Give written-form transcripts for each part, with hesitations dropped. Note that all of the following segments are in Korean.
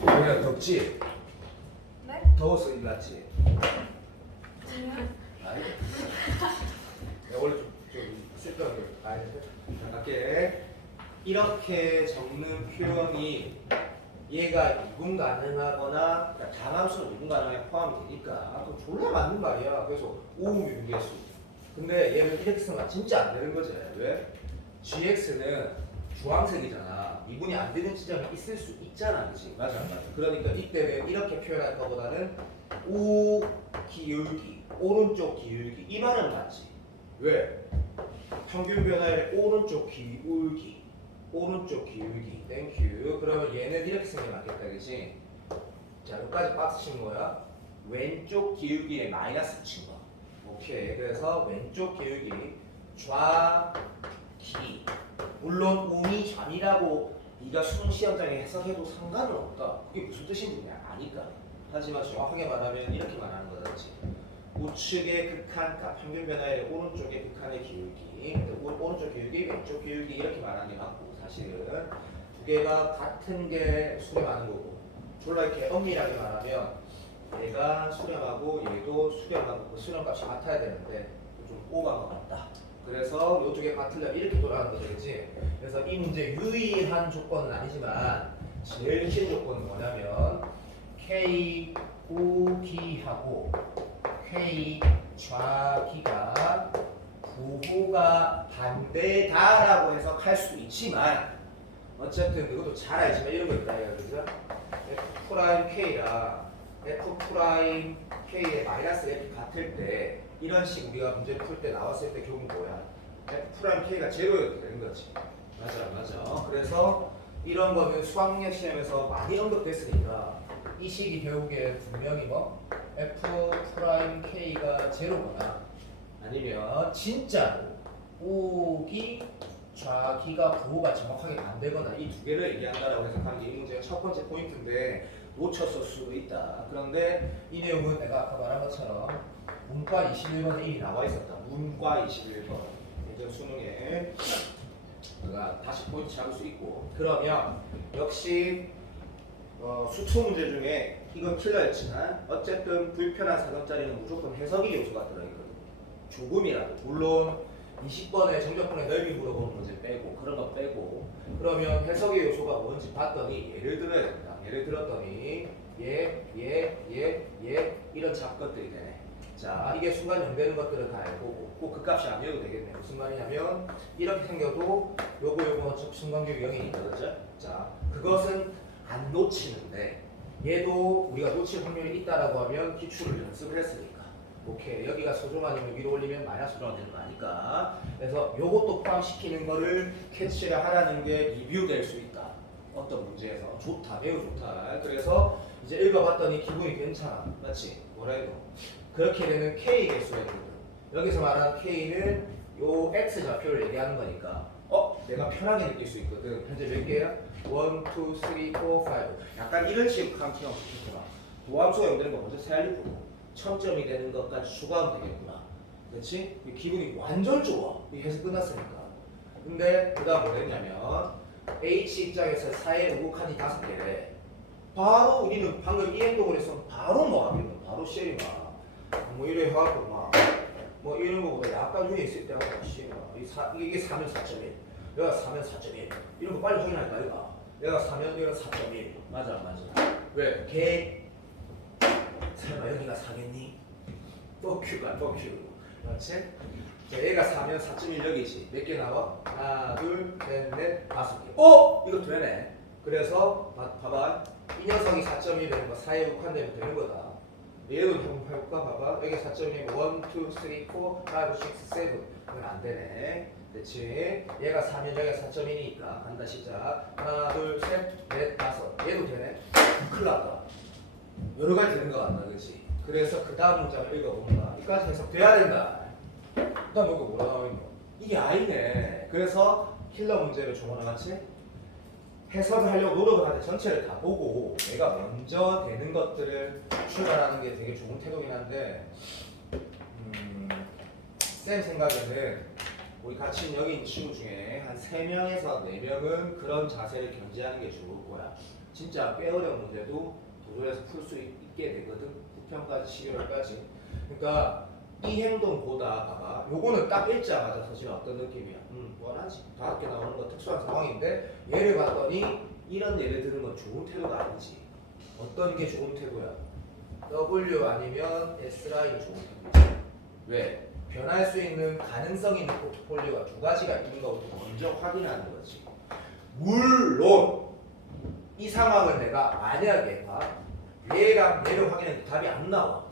그냥 덥지? 네? 더워서 일났지? 아니요. 아니? 내가 원래 좀 쓸데없는 걸 알지? 자, 갈게. 이렇게 적는 표현이 얘가 이군 가능하거나 그러니까 다함수는 이군 가능하게 포함이 되니까 그거 졸라 맞는 말이야. 그래서 오음 유계수. 근데 얘는 이렇게 쓰면 진짜 안 되는 거지. 왜? gx는 주황색이잖아. 미분이 안 되는 지점이 있을 수 있잖아. 그치? 맞아, 맞아. 그러니까 이때는 이렇게 표현할 것보다는 우 기울기, 오른쪽 기울기. 이 말은 맞지. 왜? 평균 변화율의 오른쪽 기울기. 오른쪽 기울기. 땡큐. 그러면 얘는 이렇게 쓰는 게 맞겠다. 그치? 자, 여기까지 박스 친 거야. 왼쪽 기울기에 마이너스 친 거. 오케이. 그래서 왼쪽 기울기 좌기. 물론 운이 좌이라고 네가 수능 시험장에 해석해도 상관은 없다. 그게 무슨 뜻인지 그냥 아니까. 하지만 정확하게 말하면 이렇게 말하는 거다지. 우측의 극한값, 평균 변화율의 오른쪽의 극한의 기울기, 오른쪽 기울기, 왼쪽 기울기 이렇게 말하는 게 맞고 사실은 두 개가 같은 게 수렴하는 거고. 졸라 이렇게 엄밀하게 말하면 얘가 수렴하고 얘도 수렴하고 그 수렴값이 같아야 되는데 좀 오버한 것 같다. 그래서 이쪽에 같으려면 이렇게 돌아가는 거죠, 그렇지? 그래서 이 문제 유의한 조건은 아니지만 제일 쉬운 조건은 뭐냐면 K 우기하고 K 좌기가 부호가 반대다라고 해석할 수 있지만 어쨌든 그것도 잘 알지만 이런 거 있다 이거죠. F 프라임 K랑 F 프라임 K의 마이너스 F 같을 때 이런 식 우리가 문제 풀 때 나왔을 때 교훈 뭐야? F 프라임 K가 제로여도 되는 거지. 맞아, 맞아. 그래서 이런 거는 수학력 시험에서 많이 언급됐으니까 이 식이 배우기에 분명히 뭐 F 프라임 K가 제로거나 아니면 진짜로 우기 좌기가 부호가 정확하게 반대거나 이 두 개를 얘기한다라고 해석하는 게 이 문제의 첫 번째 포인트인데 놓쳤을 수도 있다. 그런데 이 내용은 내가 아까 말한 것처럼 문과 21번에 이미 나와 있었다. 문과 21번 예전 수능에 내가 다시 포인트 잡을 수 있고. 그러면 역시 수초 문제 중에 이건 킬러였지만 어쨌든 불편한 사정자리는 무조건 해석의 요소가 들어있거든. 조금이라도. 물론 20번에 정적분의 넓이 물어보는 문제 빼고 그런 거 빼고 그러면 해석의 요소가 뭔지 봤더니 예를 들어야 된다. 예를 들었더니 얘 이런 잡것들이 되네. 자, 이게 순간 연되는 것들은 다 알고 꼭 그 값이 아니어도 되겠네. 무슨 말이냐면 이렇게 생겨도 요거 순간교육 0이니까 그렇죠? 자, 그것은 안 놓치는데 얘도 우리가 놓칠 확률이 있다라고 하면 기출을 연습을 했으니까 오케이. 여기가 소중한 힘을 위로 올리면 마이너스 소중한 되는 거 아니까. 그래서 요것도 포함시키는 거를 캐치를 하라는 게 리뷰될 수 있다. 어떤 문제에서 좋다, 매우 좋다. 그래서 이제 읽어봤더니 기분이 괜찮아. 맞지? 뭐라 해도 그렇게 되는 K 개수가 있거든. 여기서 말하는 K는 요 X 좌표를 얘기하는 거니까 내가 편하게 느낄 수 있거든. 현재 몇 개야? 1, 2, 3, 4, 5 약간 이런 식으로 카운팅하고 싶구나. 도함수가 연되는 거 먼저 세알리 보고 천점이 되는 것까지 추가하면 되겠구나. 그렇지? 기분이 완전 좋아. 이 해석 끝났으니까. 근데 그가 뭘 했냐면 H 입장에서 4의 우극 칸이 5개래. 바로 우리는 방금 이 행동을 해서 바로 뭐 하겠노? 바로 쉘이 뭐 이래 해갖고 뭐 이런 거보다 약간 위에 있을 때 하고 이게 4면 4.1 얘가 4면 4.1 이런 거 빨리 확인할까 이거. 얘가 4면 얘가 4.1 맞아 맞아. 왜? 걔 설마 여기가 4겠니? 뻑큐가 뻑큐 맞지? 자, 얘가 4면 4.1 여기지. 몇 개 나와? 하나 둘 셋 넷 다섯 개. 이거 되네. 그래서 봐봐 이 녀석이 4.1 되는 거 4에 육한되면 되는 거다. 얘도 한번 해볼까? 봐봐 여기 4.1이면 1, 2, 3, 4, 5, 6, 7 이건 안 되네. 그렇지? 얘가 4면 여기가 4.1이니까 간다 시작. 하나 둘 셋 넷 다섯. 얘도 되네. 큰일 났다. 여러 가지 되는 거 같다. 그렇지? 그래서 그 다음 문장을 읽어봅니다. 이까지 해석돼야 된다. 그 다음 여기 뭐라 나와있노? 이게 아니네. 그래서 킬러 문제를 조모나 같이 해석을 하려고 노력을 하는데 전체를 다 보고 내가 먼저 되는 것들을 출발하는 게 되게 좋은 태도긴 한데 쌤 생각에는 우리 같이 여기 있는 친구 중에 한 3명에서 4명은 그런 자세를 견지하는 게 좋을 거야. 진짜 꽤 어려운 문제도 도전해서 풀 수 있게 되거든. 9편까지 11월까지. 그러니까 이 행동보다 봐봐. 요거는 딱 읽자마자 사실 어떤 느낌이야? 뻔하지. 5개 나오는 건 특수한 상황인데 얘를 봤더니 이런 예를 드는 건 좋은 태도가 아니지. 어떤 게 좋은 태도야? W 아니면 S라인 좋은 태도지. 왜? 변할 수 있는 가능성이 있는 포트폴리오가 두 가지가 있는 것부터 먼저 확인하는 거지. 물론 이 상황을 내가 만약에 봐 얘랑 얘를 확인해도 답이 안 나와.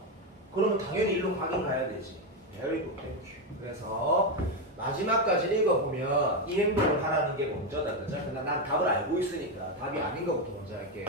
그러면 당연히 일로 확인 가야 되지. Very good, thank you. 그래서 마지막까지 읽어보면 이 행동을 하라는 게 먼저다, 그죠? 근데 난 답을 알고 있으니까 답이 아닌 것부터 먼저 할게.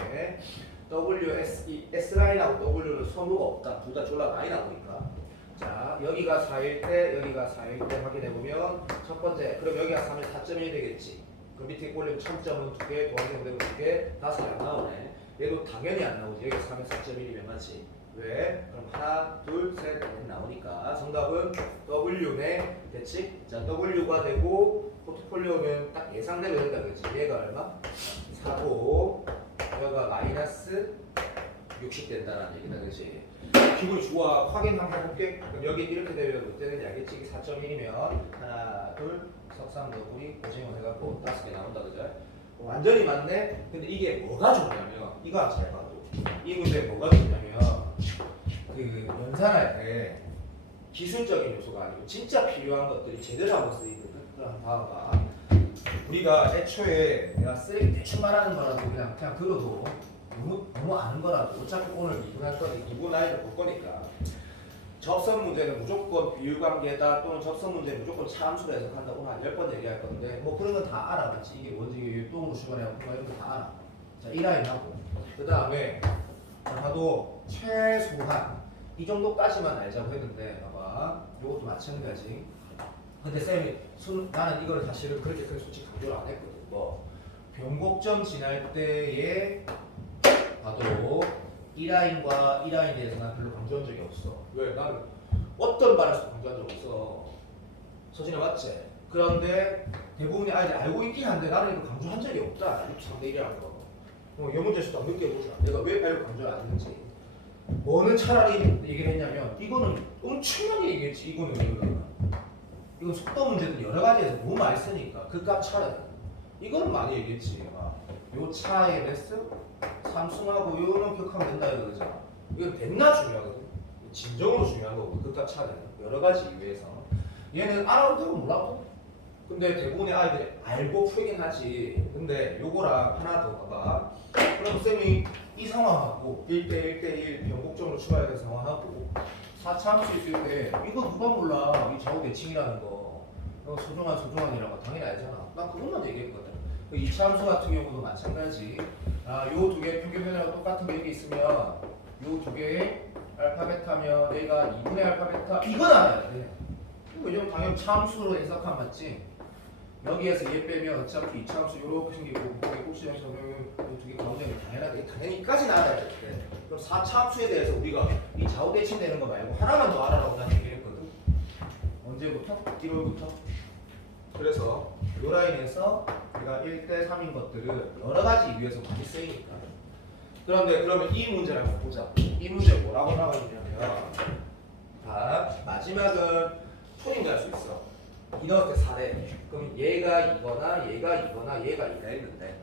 W, S, S라인하고 W는 선호가 없다. 둘 다 졸라 많이 나오니까. 자, 여기가 4일 때, 여기가 4일 때 확인해보면 첫 번째, 그럼 여기가 3일 4.1 되겠지. 그 밑에 꼴리면 1000점은 2개, 도안되면 2개, 5개 안 나오네. 얘도 당연히 안 나오지. 여기가 3일 4.1이면 맞지? 왜? 그럼 하나, 둘, 셋, 넷 나오니까 정답은 W네. 됐지? 자, W가 되고 포트폴리오면 딱 예상대로 된다 그랬지. 얘가 얼마? 4고 여기가 마이너스 60 된다는 얘기다 그렇지? 기분이 좋아. 확인 한번 해볼게. 그럼 여기 이렇게 되면 못 되는지 알겠지? 이게 4.1이면 하나, 둘, 석삼 너구리 고징어 해갖고 5개 나온다 그죠? 완전히 맞네? 근데 이게 뭐가 좋냐면 이거 잘 봐도 이 문제에 뭐가 좋냐면 그 연산할 때 기술적인 요소가 아니고 진짜 필요한 것들이 제대로 한번 쓰이거든. 그럼 봐봐. 우리가 애초에 내가 쓰레기 대충 말하는 거라도 그냥 들어도 너무 아는 거라도 어차피 오늘 미분할 거니 미분할을 볼 거니까 접선 문제는 무조건 비율관계다 또는 접선 문제는 무조건 차함수로 해석한다. 오늘 한 10번 얘기할 건데 뭐 그런 건 다 알아. 맞지? 이게 원칙이 똥으로 시간에 이런 거 다 알아. 자, 이 라인 하고 그 다음에 봐도 최소한 이 정도까지만 알자고 했는데 봐봐. 요것도 마찬가지. 근데 쌤이 나는 이걸 사실은 그렇게 솔직히 강조를 안 했거든. 뭐 변곡점 지날 때에 봐도 이 라인과 이 라인에 대해서 난 별로 강조한 적이 없어. 왜? 나는 어떤 발에서 강조한 적 없어. 서진아 맞지? 그런데 대부분의 아이들이 알고 있긴 한데 나는 이거 강조한 적이 없다. 3대 1이라는 거. 이 문제에서도 한번 느껴보자. 내가 왜 이거 강조를 안 했는지. 뭐는 차라리 얘기를 했냐면 이거는 엄청나게 얘기했지. 이건 속도 문제는 여러 가지에서 너무 많이 쓰니까 그 값 차례. 이거는 많이 얘기했지. 요 차의 레스 삼승하고 요런 격하면 된다 이거잖아. 이건 됐나 중요하거든. 진정으로 중요한 거고 그값 차례는 여러 가지 이유에서 얘는 알아도 되고 몰라도. 근데 대부분의 아이들이 알고 풀긴 하지. 근데 요거랑 하나 더 봐봐. 그럼 쌤이 이 상황하고 1대 1대1 변곡점으로 추가해야 될 상황하고 4차함수 있을 때 이거 누가 몰라. 이 좌우 대칭이라는 거. 소중한이라고 당연히 알잖아. 난 그것만 얘기했거든. 2차 함수 같은 경우도 마찬가지. 요 두 개 표기변화가 똑같은 게 여기 있으면 요 두 개의 알파벳 하면 얘가 2분의 알파벳 이건 알아야 돼. 왜냐면 당연히 차함수로 해석하면 맞지. 여기에서 얘 빼면 어차피 2차 함수 요렇게 생기고 거기 꼭지점에서 요두개 가운데는 당연히까지는 알아야 돼. 그럼 4차 함수에 대해서 우리가 이 좌우 대칭되는 거 말고 하나만 더 알아라고 난 얘기했거든. 언제부터? 1월부터. 그래서 요 라인에서 우리가 1대 3인 것들은 여러 가지 이유에서 많이 쓰이니까. 그런데 그러면 이 문제를 한번 보자. 이 문제 뭐라고 나와 있냐면 마지막은 초딩도 할 수 있어. 이 넣을 때 4래. 그럼 얘가 이거나 얘가 이거나 얘가 이다 했는데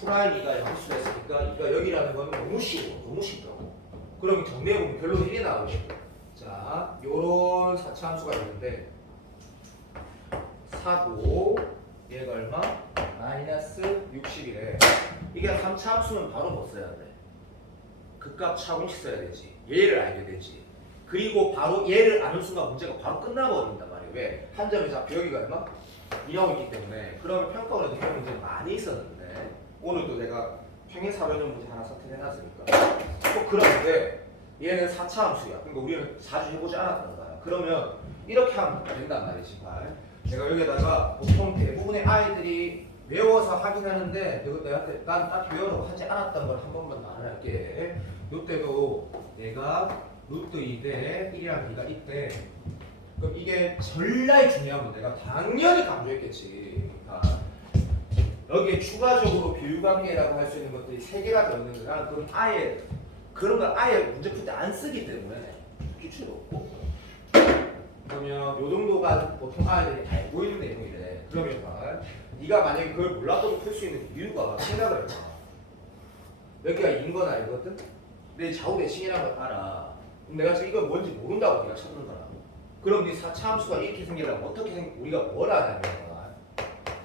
프라임 이가 함수를 했으니까 이가 여기라는 건 너무 쉽다고. 그럼 정리해보면 결론 1이 나오거든. 자, 요런 4차 함수가 있는데 4고 얘가 얼마? 마이너스 60이래. 이게 3차 함수는 바로 뭐 써야 돼? 극값 차공식 써야 되지. 얘를 알게 되지. 그리고 바로 얘를 아는 순간 문제가 바로 끝나버린단 말이에요. 왜? 한 점에 잡혀 여기가 얼마? 2라고 있기 때문에. 그러면 평가원에도 이런 문제가 많이 있었는데 오늘도 내가 평행사변형 문제 하나 선택해놨으니까 꼭 그런데 얘는 4차 함수야. 그러니까 우리는 자주 해보지 않았던 거야. 그러면 이렇게 하면 된단 말이지. 내가 여기다가 보통 대부분의 아이들이 외워서 하긴 하는데 난 딱히 외우라고 하지 않았던 걸 한 번만 말할게. 이때도 내가 루트 2대 1이랑 B가 있대. 그럼 이게 전날 중요한 건 내가 당연히 강조했겠지. 여기에 추가적으로 비율관계라고 할 수 있는 것들이 3개가 더 있는 거야. 그럼 아예 그런 걸 아예 문제 풀 때 안 쓰기 때문에 기출도 없고. 그러면 요 정도가 보통 아이들이 알고 있는 내용이래. 그러면 네가 만약에 그걸 몰라도 풀 수 있는 이유가 생각을 해봐. 여기가 인건 알거든? 내 좌우대칭이라는 걸 알아. 그럼 내가 지금 이거 뭔지 모른다고 네가 찾는 거라. 그럼 네 4차 함수가 이렇게 생기려면 어떻게 우리가 뭘 하냐면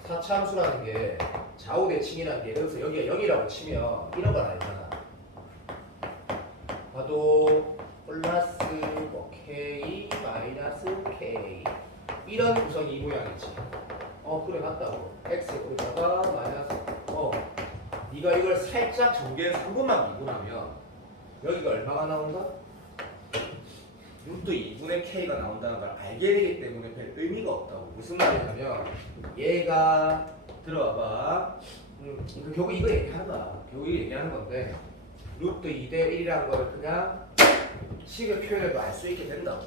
4차 함수라는 게 좌우대칭이라는 게 예를 들어서 여기가 0이라고 치면 이런 건 알잖아. 봐도 플러스 뭐 k 마이너스 k 이런 구성이 이 모양이지. 그래 맞다고. x 여기다가 마이너스 네가 이걸 살짝 전개해서 한 번만 미분하면 여기가 얼마가 나온다? 루트 2분의 k가 나온다는 걸 알게 되기 때문에 별 의미가 없다고. 무슨 말이냐면 얘가 들어와봐. 결국 이거 얘기하는 거야. 결국 이거 얘기하는 건데 루트 2대 1이라는 걸 그냥 식을 표현해도 알 수 있게 된다고.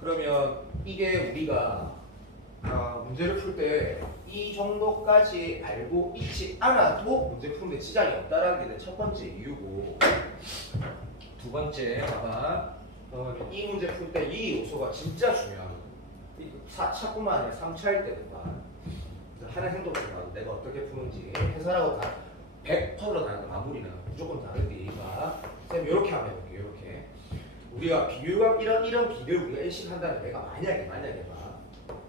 그러면 이게 우리가 문제를 풀 때 이 정도까지 알고 있지 않아도 문제 푸는데 지장이 없다라는 게 첫 번째 이유고, 두 번째 봐봐. 이 문제 풀 때 이 요소가 진짜 중요하고 4차뿐만 아니라 3차일 때도 봐. 하는 행동을 봐도 내가 어떻게 푸는지 해설하고 다 100%로 다른 마무리는 무조건 다르니까 쌤 이렇게 한번 해볼게. 이렇게 우리가 비율과 이런 비를 우리가 일식한다면 내가 만약에 봐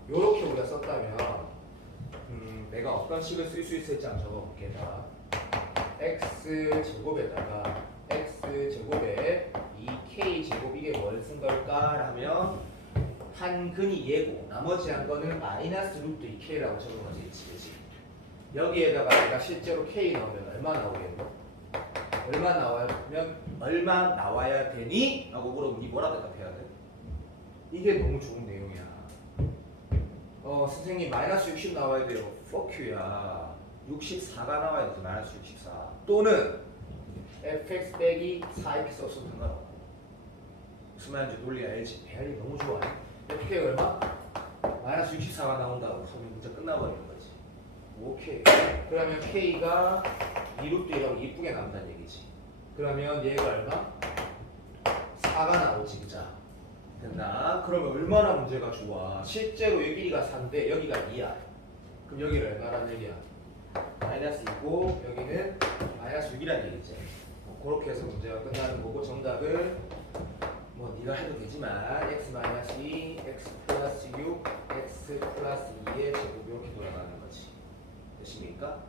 이렇게 우리가 썼다면 내가 어떤 식을 쓸 수 있을지 한번 적어볼게. 자, x 제곱에다가 x 제곱에 2k 제곱 이게 뭘 쓴 걸까 하면 한 근이 얘고 나머지 한 거는 마이너스 루트 2k라고 적은 거지. 그치? 여기에다가 내가 실제로 k 넣으면 얼마 나오겠노? 얼마 나와야 되니? 라고 물어보면 니 뭐라 대답해야 돼? 이게 너무 좋은 내용이야. 선생님 마이너스 60 나와야 돼요. fuck you야. 64가 나와야 되지. 마이너스 64 또는 fx 빼기 4x 썼으면 상관없고. 무슨 말인지 논리 알지? 배열이 너무 좋아요. fk가 얼마? 마이너스 64가 나온다고 하면 문제 끝나버리는 거지. 오케이. 그러면 k가 2루트 1하고 이쁘게 나온다는 얘기지. 그러면 얘가 얼마? 4가 나오지. 그자 됐나? 그러면 얼마나 문제가 좋아. 실제로 여기 길이가 4인데 여기가 2야. 그럼 여기를 얼마란 얘기야? 마이너스 2고 여기는 마이너스 6이란 얘기지. 그렇게 해서 문제가 끝나는 거고, 정답을 뭐 네가 해도 되지만 x 마이너스 2, x 플러스 6, x 플러스 2의 제곱 이렇게 돌아가는 거지. 됐습니까?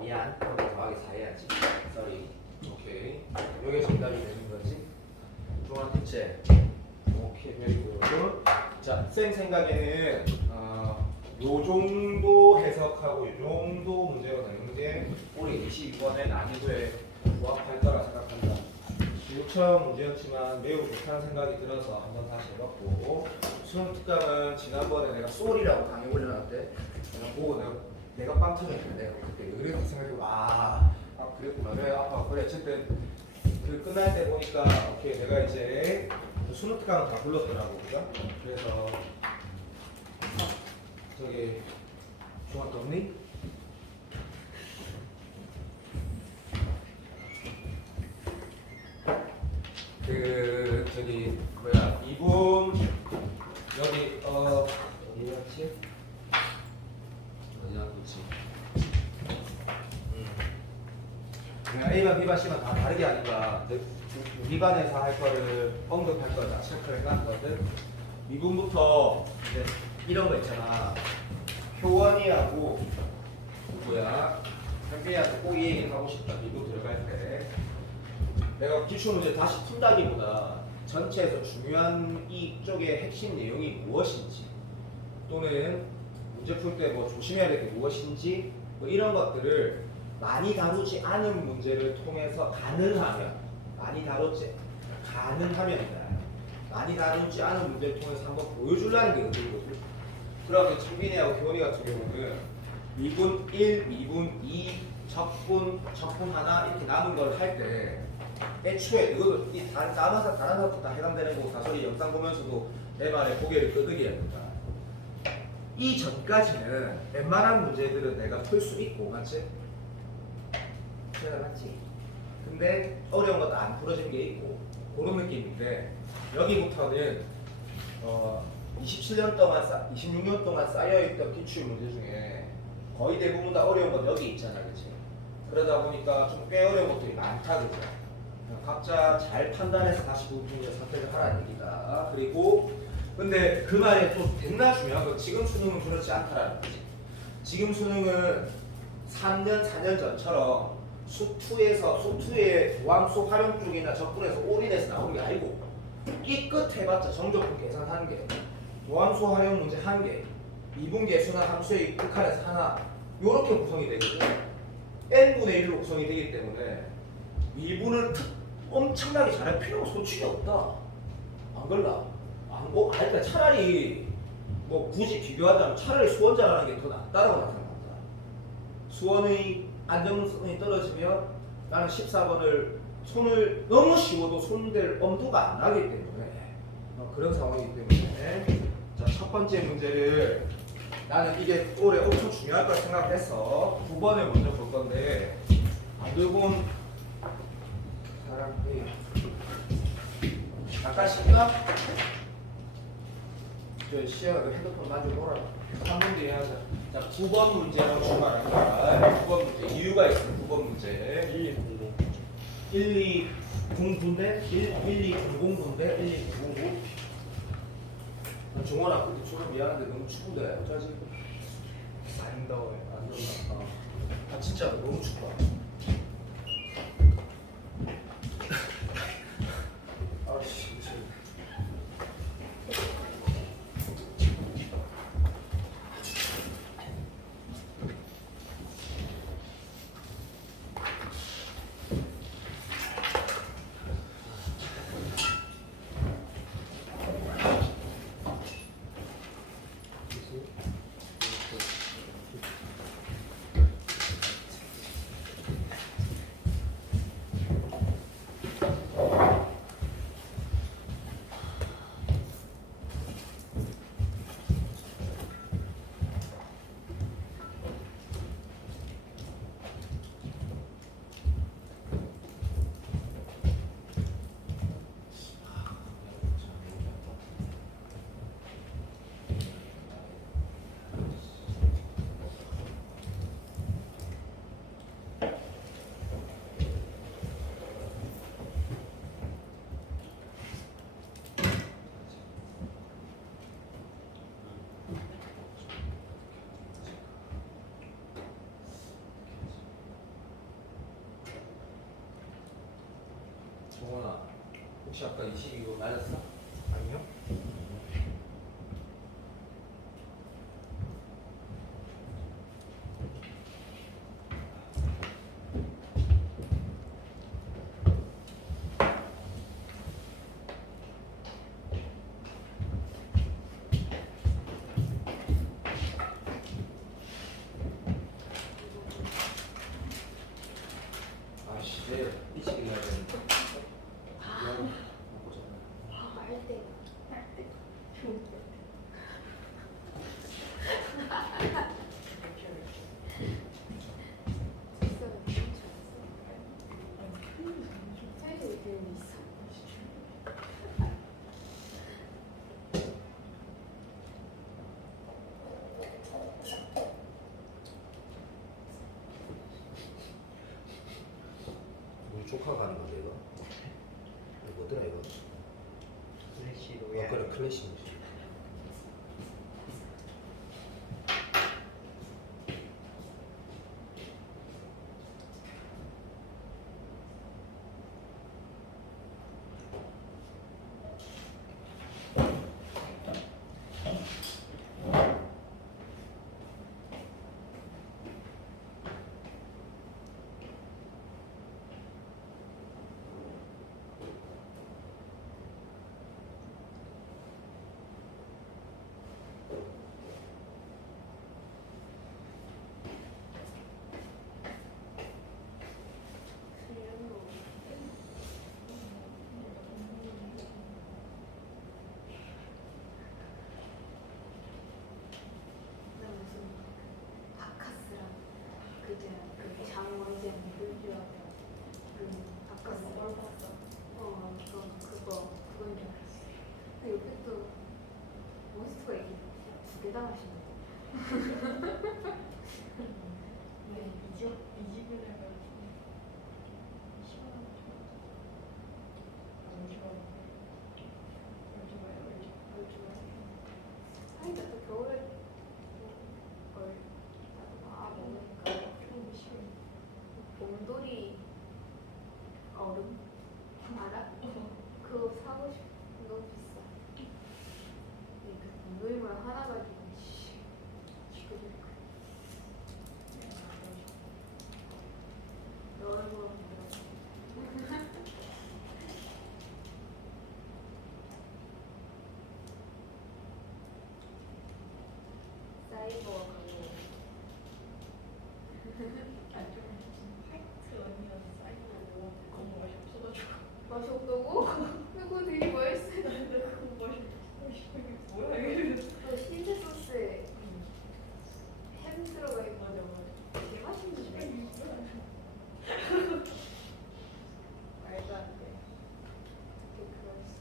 미안, 거기 더하기 4 해야지. sorry. 오케이. 이게 정답이 되는 거지. 중앙 대체. 오케이, 그리고 자, 쌤 생각에는 요 정도 해석하고 요 정도 문제가 되는 게 우리 22번의 난이도에 부합할 거라 생각한다. 유치원 문제였지만 매우 좋다는 생각이 들어서 한번 다시 해봤고, 수능 특강은 지난번에 내가 소리라고 강의 올려놨대. 내가 보고 내가 빵 터졌는데 내가 그때 의뢰도 생각해보고 그랬구나. 그래 그래 어쨌든 그 끝날 때 보니까 오케이 내가 이제 수능 특강은 다 불렀더라고. 그죠? 그래서 저기 중학교 없니? 저기 뭐야 이분 여기 어디였지? 어디야 그렇지? 그냥 A반 B반 C반 다 다르게 하니까 B반에서 할 거를 언급할 거다 체크를 해놨거든. 미분부터 이제 이런 거 있잖아. 효원이하고 뭐야 현빈이한테 꼭 이 얘기 하고 싶다. 미분 들어갈 때 내가 기출문제 다시 푼다기보다 전체에서 중요한 이쪽의 핵심 내용이 무엇인지, 또는 문제 풀 때 뭐 조심해야 될 게 무엇인지, 뭐 이런 것들을 많이 다루지 않은 문제를 통해서 가능하면 많이 다루지 않은 문제를 통해서 한번 보여주려는 게 의도거든. 그러면 창빈이하고 교원이 같은 경우는 미분 1, 미분 2, 적분 하나 이렇게 남은 걸 할 때 애초에 이것도 다른 사람부터 다 해당되는 거고, 다소리 영상 보면서도 내 말에 고개를 끄덕여야 된다. 이 전까지는 웬만한 문제들은 내가 풀 수 있고, 맞지? 제가 맞지? 근데 어려운 것도 안 풀어진 게 있고 그런 느낌인데 여기부터는 27년 동안 26년 동안 쌓여있던 기출 문제 중에 거의 대부분 다 어려운 건 여기 있잖아, 그치? 그러다 보니까 좀 꽤 어려운 것들이 많다, 그죠? 각자 잘 판단해서 다시 부분 중에 선택을 하라는 얘기다. 그리고 근데 그 말에 또 됐나 중요한 건 지금 수능은 그렇지 않다라는 거지. 지금 수능은 3년, 4년 전처럼 수투의 도함수 활용 쪽이나 접근해서 올인해서 나오는 게 아니고 끼끗 해봤자 정적분 계산 1개, 도함수 활용 문제 1개, 미분 계수나 함수의 극한에서 하나 요렇게 구성이 되거든요. n분의 1로 구성이 되기 때문에 미분을 엄청나게 잘할 필요가 솔직히 없다. 안 걸라. 그러니까 차라리 뭐 굳이 비교하자면 차라리 수원 잘하는 게 더 낫다라고 생각합니다. 수원의 안정성이 떨어지면 나는 14번을 손을 너무 쉬워도 손댈 엄두가 안 나기 때문에 그런 상황이기 때문에 자, 첫 번째 문제를 나는 이게 올해 엄청 중요할 거라 생각해서 9번을 먼저 볼 건데 안들본 사람이 아까 시간 저 시아가 그 핸드폰 가지고 놀아라. 3분 뒤에 하자. 자, 9번 문제로 출발합니다. 9번 문제 이유가 있어요. 9번 문제 1209인데 1200인데 1299. 종원아, 근데 조금 미안한데 너무 추운데 어쩌지? 안 더워요. 안 더워. 아 진짜 너무 춥다. 아씨 미친. 종원아, 혹시 아까 22로 맞았어? 아니요? 아씨, 내일 일찍 일어나야 되는데. 미안해. 알때 우리 조카가 하는 건데 이거? 이거 뭐더라 이거? 플래시 아 그래 클래식 뮤직. 곰돌이 얼음 알아? 그거 사고 싶어. 너무 비싸. 그 곰돌이만 하나 가지고 지금 너 얼굴 사이버 가고 맛이 없다고? 근데 그거 되게 맛있어. 그 치즈 소스에 햄 들어가 있고 되게 맛있는데. 말도 안 돼. 되게 그랬어.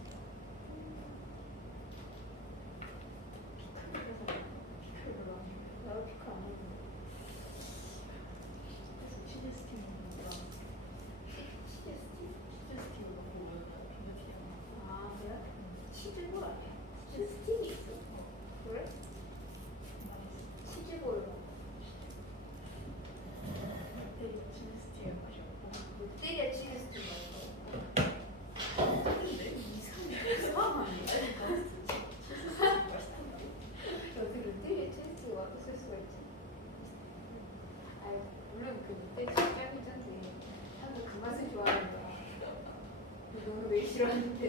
나도 피클 안 먹는데. 치즈 스틱? 아 그래? 치즈볼 아니야? 치즈 스틱이 있어? 그래? 치즈볼 롯데리아 치즈 스틱 맛있어. 이상하네. 어떻게 롯데리아 치즈 스틱 맛없을 수가 있지? 아이 물론 그 롯데 짱이잖아. 사람들 그 맛을 좋아하는 거야. 너는 왜 싫어하는데?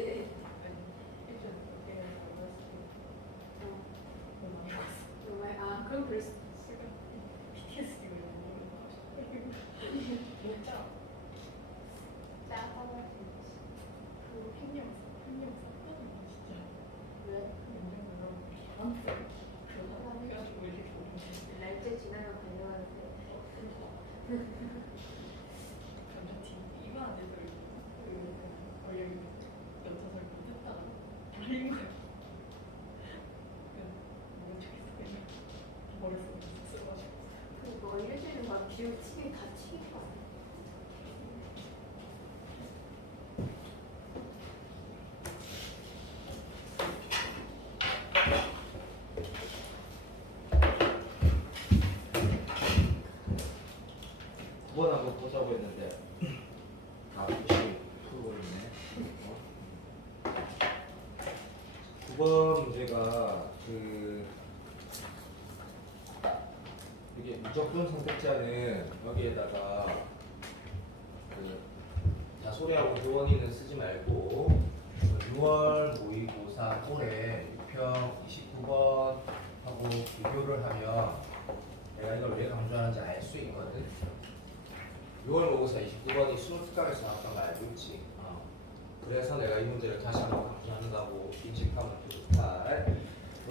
정말 아 그럼 그럴 수 있어. 짜파가 왜? 날짜 지나면 관여하는데. 그거 알려주는 막 비우치게 다 치는 거 아니야? 두 번 한번 보자고 했는데 다 혹시 풀고 있네. 9번 문제가 이게 무조건 선택자는 여기에다가 자소리하고 교원위는 쓰지 말고 6월 모의고사 올해 6평 29번하고 비교를 하면 내가 이걸 왜 강조하는지 알 수 있거든. 6월 모의고사 29번이 수능특강에서 나왔던 거 알고 있지? 그래서 내가 이 문제를 다시 한번 강조한다고 인식하면 좋다.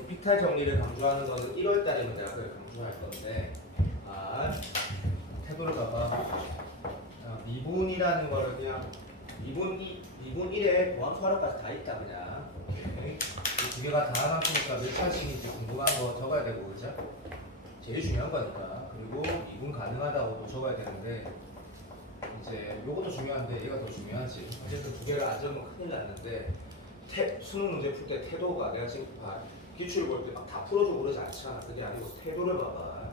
이탈 정리를 강조하는 거는 1월 달에는 내가 그걸 강조할 건데, 태도를 봐봐. 미분이라는 거를 그냥 미분 1에 보함수 하나까지 다 있다 그냥. 오케이. 이 두 개가 다항함수니까 몇 차식인지 궁금한 거 적어야 되고, 그죠? 제일 중요한 거니까. 그리고 미분 가능하다고도 적어야 되는데. 이제 요것도 중요한데 얘가 더 중요하지. 어쨌든 두 개를 안 적으면 큰일 났는데 수능 문제 풀 때 태도가 내가 지금 기출 볼 때 막 다 풀어주고 그러지 않잖아. 그게 아니고 태도를 봐봐.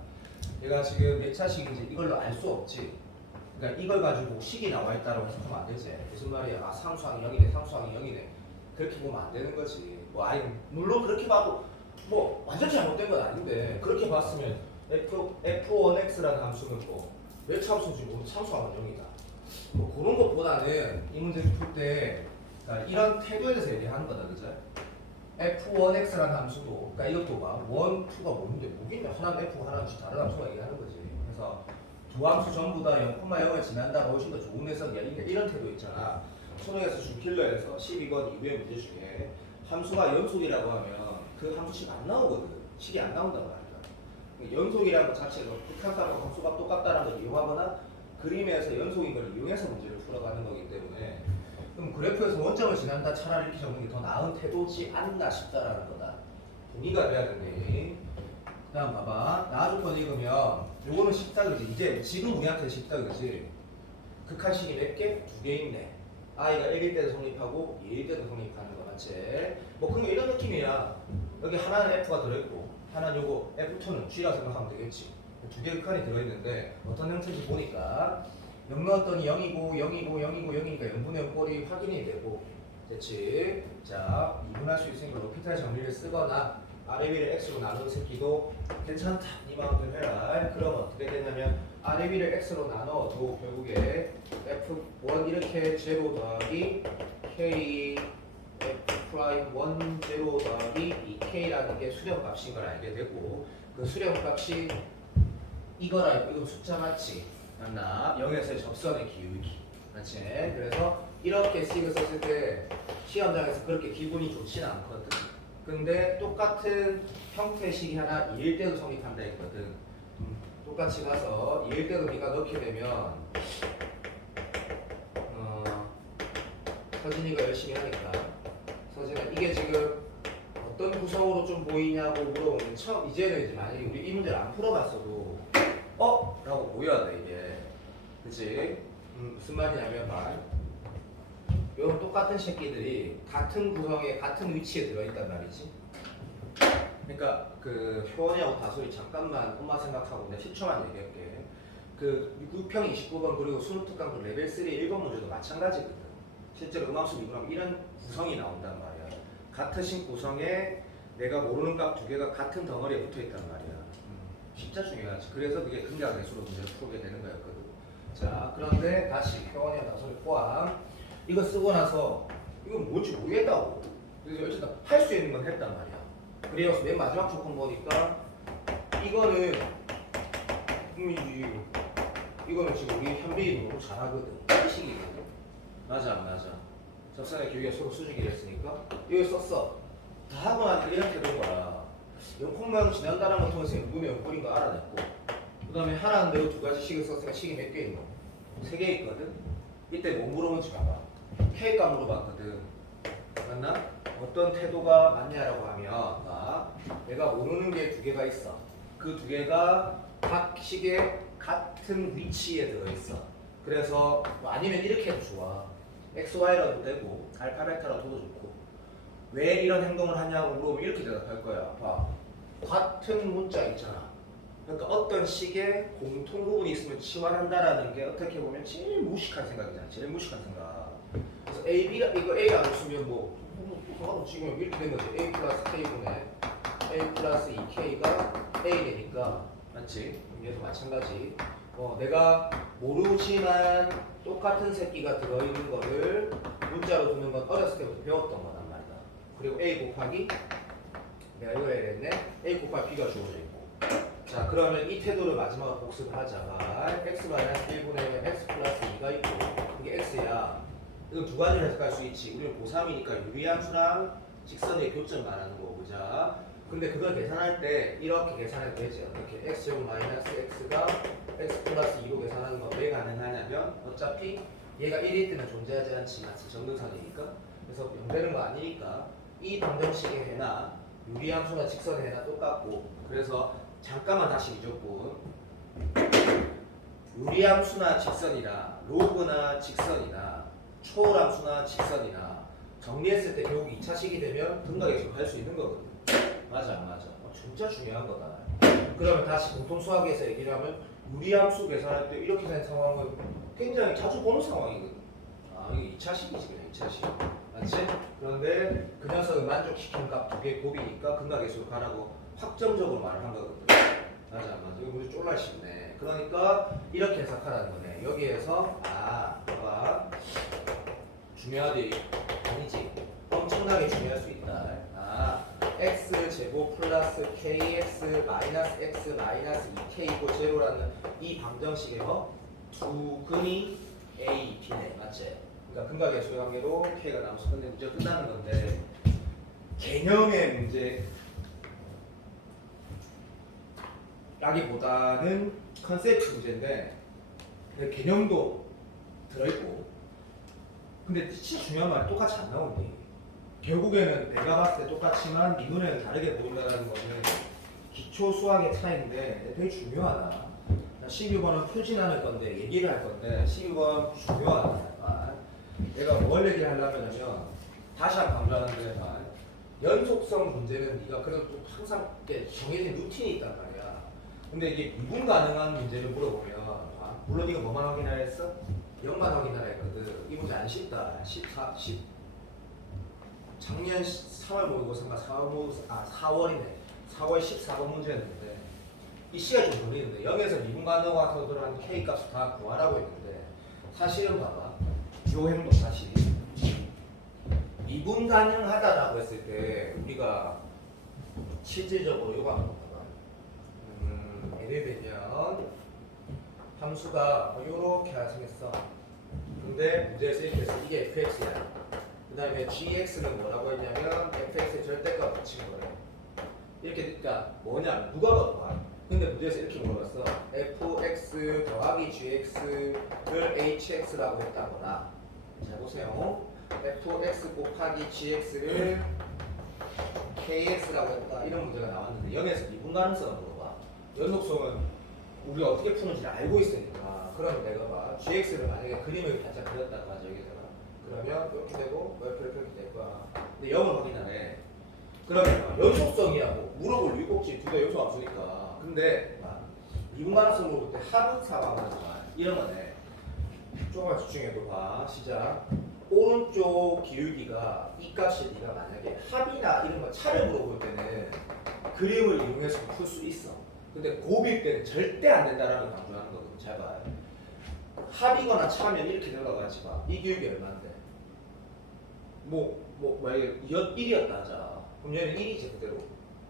얘가 지금 몇 차식인지 이걸로 알 수 없지. 그러니까 이걸 가지고 식이 나와 있다고 해석하면 안 되지. 무슨 말이야? 상수항이 0이네, 상수항이 0이네. 그렇게 보면 안 되는 거지. 아니 물론 그렇게 봐도 완전 잘못된 건 아닌데 그렇게 봤으면 f1x라는 함수는 몇 참수인지 모르고 참수하면 0이다. 그런 것보다는 이 문제 풀 때 그러니까 이런 태도에 대해서 얘기하는 거다, 그죠? f1x라는 함수도, 그러니까 이것도 봐. 1, 2가 뭔데? 뭐겠냐? 하나는 f, 하나는 다른 함수가 얘기하는 거지. 그래서 두 함수 전부 다 0,0을 지난다가 훨씬 더 좋은 해석이야. 이런 태도 있잖아. 수능에서 줌킬러에서 12번 이후의 문제 중에 함수가 연속이라고 하면 그 함수식 안 나오거든. 식이 안 나온단 말이야. 연속이라는 것 자체로 극한값과 함수가 똑같다는 걸 이용하거나 그림에서 연속인 걸 이용해서 문제를 풀어가는 거기 때문에 그럼 그래프에서 원점을 지난다 차라리 이렇게 적는 게 더 나은 태도지 않나 싶다라는 거다. 동의가 돼야 되네. 그 다음 봐봐. 나조건 읽으면 요거는 쉽다 그지? 이제 지금 우리한테 쉽다 그지? 극한식이 몇 개? 2개 있네. i가 1일 때도 성립하고 2일 때도 성립하는 거 맞지? 그럼 이런 느낌이야. 여기 하나는 f가 들어있고 하나는 요거 f2는 g라 생각하면 되겠지. 두 개 극한이 들어있는데 어떤 형태인지 보니까 0 넣었더니 0이고 0이고 0이고 0이니까 0분의 0 꼴이 확인이 되고 됐지? 자, 이분할 수 있으니까 로피탈 정리를 쓰거나 아래 위를 x로 나눈 새끼도 괜찮다 이 마음대로 해라. 그럼 어떻게 되냐면 아래 위를 x로 나눠도 결국에 f1 이렇게 제로 더하기 k f'1 제로 더하기 2k라는 게 수렴값인 걸 알게 되고 그 수렴값이 이거라 이거 숫자 맞지? 맞나? 0에서의 접선의 기울기 맞지? 그래서 이렇게 식을 썼을 때 시험장에서 그렇게 기분이 좋지는 않거든. 근데 똑같은 형태의 식이 하나 2일 때도 성립한다 했거든. 똑같이 가서 2일 때도 네가 넣게 되면 서진이가 열심히 하니까 서진아 이게 지금 어떤 구성으로 좀 보이냐고 물어보면 이제는 이제 만약에 우리 이 문제를 안 풀어봤어도 라고 보여야 돼 이게. 그치? 무슨 말이냐면 이런 똑같은 새끼들이 같은 구성에 같은 위치에 들어있단 말이지. 그러니까 그 효원이하고 다솔이 잠깐만 엄마 생각하고 내가 10초만 얘기할게. 그 6평 29번 그리고 수능특강도 레벨 3 1번 문제도 마찬가지거든. 실제로 음함수 미분하면 이런 구성이 나온단 말이야. 같으신 구성에 내가 모르는 값 두 개가 같은 덩어리에 붙어있단 말이야. 진짜 중요하지. 그래서 그게 근각계수로 문제를 풀게 되는 거였거든. 자, 그런데 다시 효원이와 다솔이 포함 이거 쓰고 나서 이건 뭔지 모르겠다고. 그래서 어쨌든 할 수 있는 건 했단 말이야. 그래서 맨 마지막 조건 보니까 이거는 이거는 지금 우리 현빈이 너무 잘하거든. 식이거든. 맞아 안 맞아? 접선의 기울기가 서로 수직이라 했으니까 이거 썼어. 다 하고 나니까 이렇게 된 거야. 영콩모양 지난다는 걸 통해서 눈의 영꼴인 거 알아냈고 그 다음에 하나는 내가 두 가지 식을 썼으니까 식이 몇 개 있노? 3개 있거든. 이때 뭐 물어본지 봐봐. K값 물어봤거든. 맞나? 어떤 태도가 맞냐라고 하면 내가 모르는 게 2개가 있어. 그 2개가 각 식의 같은 위치에 들어있어. 그래서 뭐 아니면 이렇게 해도 좋아. XY라도 되고 알파 베타라도 좋고 왜 이런 행동을 하냐고 물어보면 이렇게 대답할 거야. 봐. 같은 문자 있잖아. 그러니까 어떤 식의 공통 부분이 있으면 치환한다라는 게 어떻게 보면 제일 무식한 생각이잖아. 제일 무식한 생각. 그래서 AB가 이거 A 안 쓰면 뭐 지금 이렇게 된 거지. A 플러스 K분의 A 플러스 2K가 A 되니까 맞지? 여기서 마찬가지. 내가 모르지만 똑같은 새끼가 들어있는 거를 문자로 두는 건 어렸을 때부터 배웠던 거단 말이야. 그리고 A 곱하기 내가 이거 해야겠네. A 곱하기 B가 주어져 있고. 자, 그러면 이 태도를 마지막으로 복습을 하자. x-1분의 x 플러스 2가 있고 이게 x야. 이건 두 가지로 해석할 수 있지. 우리는 고3이니까 유리함수랑 직선의 교점 말하는 거고, 자. 근데 그걸 계산할 때 이렇게 계산해도 되지. 어떻게? x제곱 마이너스 x가 x 플러스 2로 계산하는 건 왜 가능하냐면 어차피 얘가 1일 때는 존재하지 않지만 정근선이니까 그래서 0 되는 거 아니니까 이 방정식의 해나 유리함수나 직선의 해나 똑같고 그래서 잠깐만 다시 잊었고 유리함수나 직선이나 로그나 직선이나 초월함수나 직선이나 정리했을 때 결국 2차식이 되면 등각에서 할 수 있는 거거든. 맞아 안 맞아? 진짜 중요한 거다. 그러면 다시 공통 수학에서 얘기를 하면 유리함수 계산할 때 이렇게 된 상황은 굉장히 자주 보는 상황이거든. 이게 2차식이지 그냥 2차식. 맞지? 그런데 그 녀석을 만족시킨 값 2개 곱이니까 근각계수로 가라고 확정적으로 말을 한 거거든. 맞아 안 맞아? 이거 문제 쫄라 쉽네. 그러니까 이렇게 해석하라는 거네. 여기에서 봐봐. 중요하지? 아니지. 엄청나게 중요할 수 있다. x 제곱 플러스 kx 마이너스 x 마이너스 2k고 제로라는 이 방정식의 두 근이 a, b네. 맞지? 그러니까 근각의 수관계로 k가 남수. 근데 문제 끝나는 건데 개념의 문제 라기보다는 컨셉트 문제인데 개념도 들어있고 근데 진짜 중요한 말이 똑같이 안 나오니 결국에는 내가 봤을 때 똑같지만 네 눈에는 다르게 보인다는 거는 기초 수학의 차이인데 되게 중요하다. 12번은 풀진 않을 건데 얘기를 할 건데 12번 중요하다. 내가 뭘 얘기를 하려면 다시 한번 강조하는데 연속성 문제는 네가 그래도 항상 정해진 루틴이 있단 말이야. 근데 이게 미분 가능한 문제를 물어보면 물론 이거 뭐만 확인하라 했어? 0만 확인하라 했거든. 이 문제 안 쉽다. 10 작년 3월 모의고사인가 4월이네. 4월 14번 문제였는데 이 시간이 좀 걸리는데 0에서 미분간호가 서들어간 K 값을 다 구하라고 했는데 사실은 봐봐. 요 행동 사실 미분 가능하다라고 했을 때 우리가 실질적으로 요거 한번 봐봐. 예를 들면 함수가 요렇게 생겼어. 근데 문제에서 이렇게 했어. 이게 fx야. 그 다음에 gx는 뭐라고 했냐면 fx의 절대값 붙인 거래. 이렇게 그러니까 뭐냐 누가 봐봐. 근데 문제에서 이렇게 물어봤어. fx 더하기 gx를 hx라고 했다거나 잘 보세요. fx 곱하기 gx를 kx라고 했다. 이런 문제가 나왔는데 0에서 미분 가능성을 물어봐. 연속성은 우리가 어떻게 푸는지 알고 있으니까 그러면 내가 봐. gx를 만약에 그림을 살짝 그렸다고 하죠. 여기다가. 그러면 이렇게 되고 이렇게 될 거야. 근데 0을 확인하래. 그러면 연속성이라고 물어볼 위복지 두 개 요소 없으니까. 근데 미분 가능성 물어볼 때 합은 사과하는 거야. 이런 거네. 조금만 집중해도 봐. 시작. 오른쪽 기울기가 이 값이 네가 만약에 합이나 이런 거 차를 물어볼 때는 그림을 이용해서 풀 수 있어. 근데 곱일 때는 절대 안 된다라는 걸 강조하는 거거든. 잘 봐요. 합이거나 차면 이렇게 들어가지 마. 이 기울기 얼마인데? 만약에 1이었다 하자. 그럼 얘는 1이지 그대로.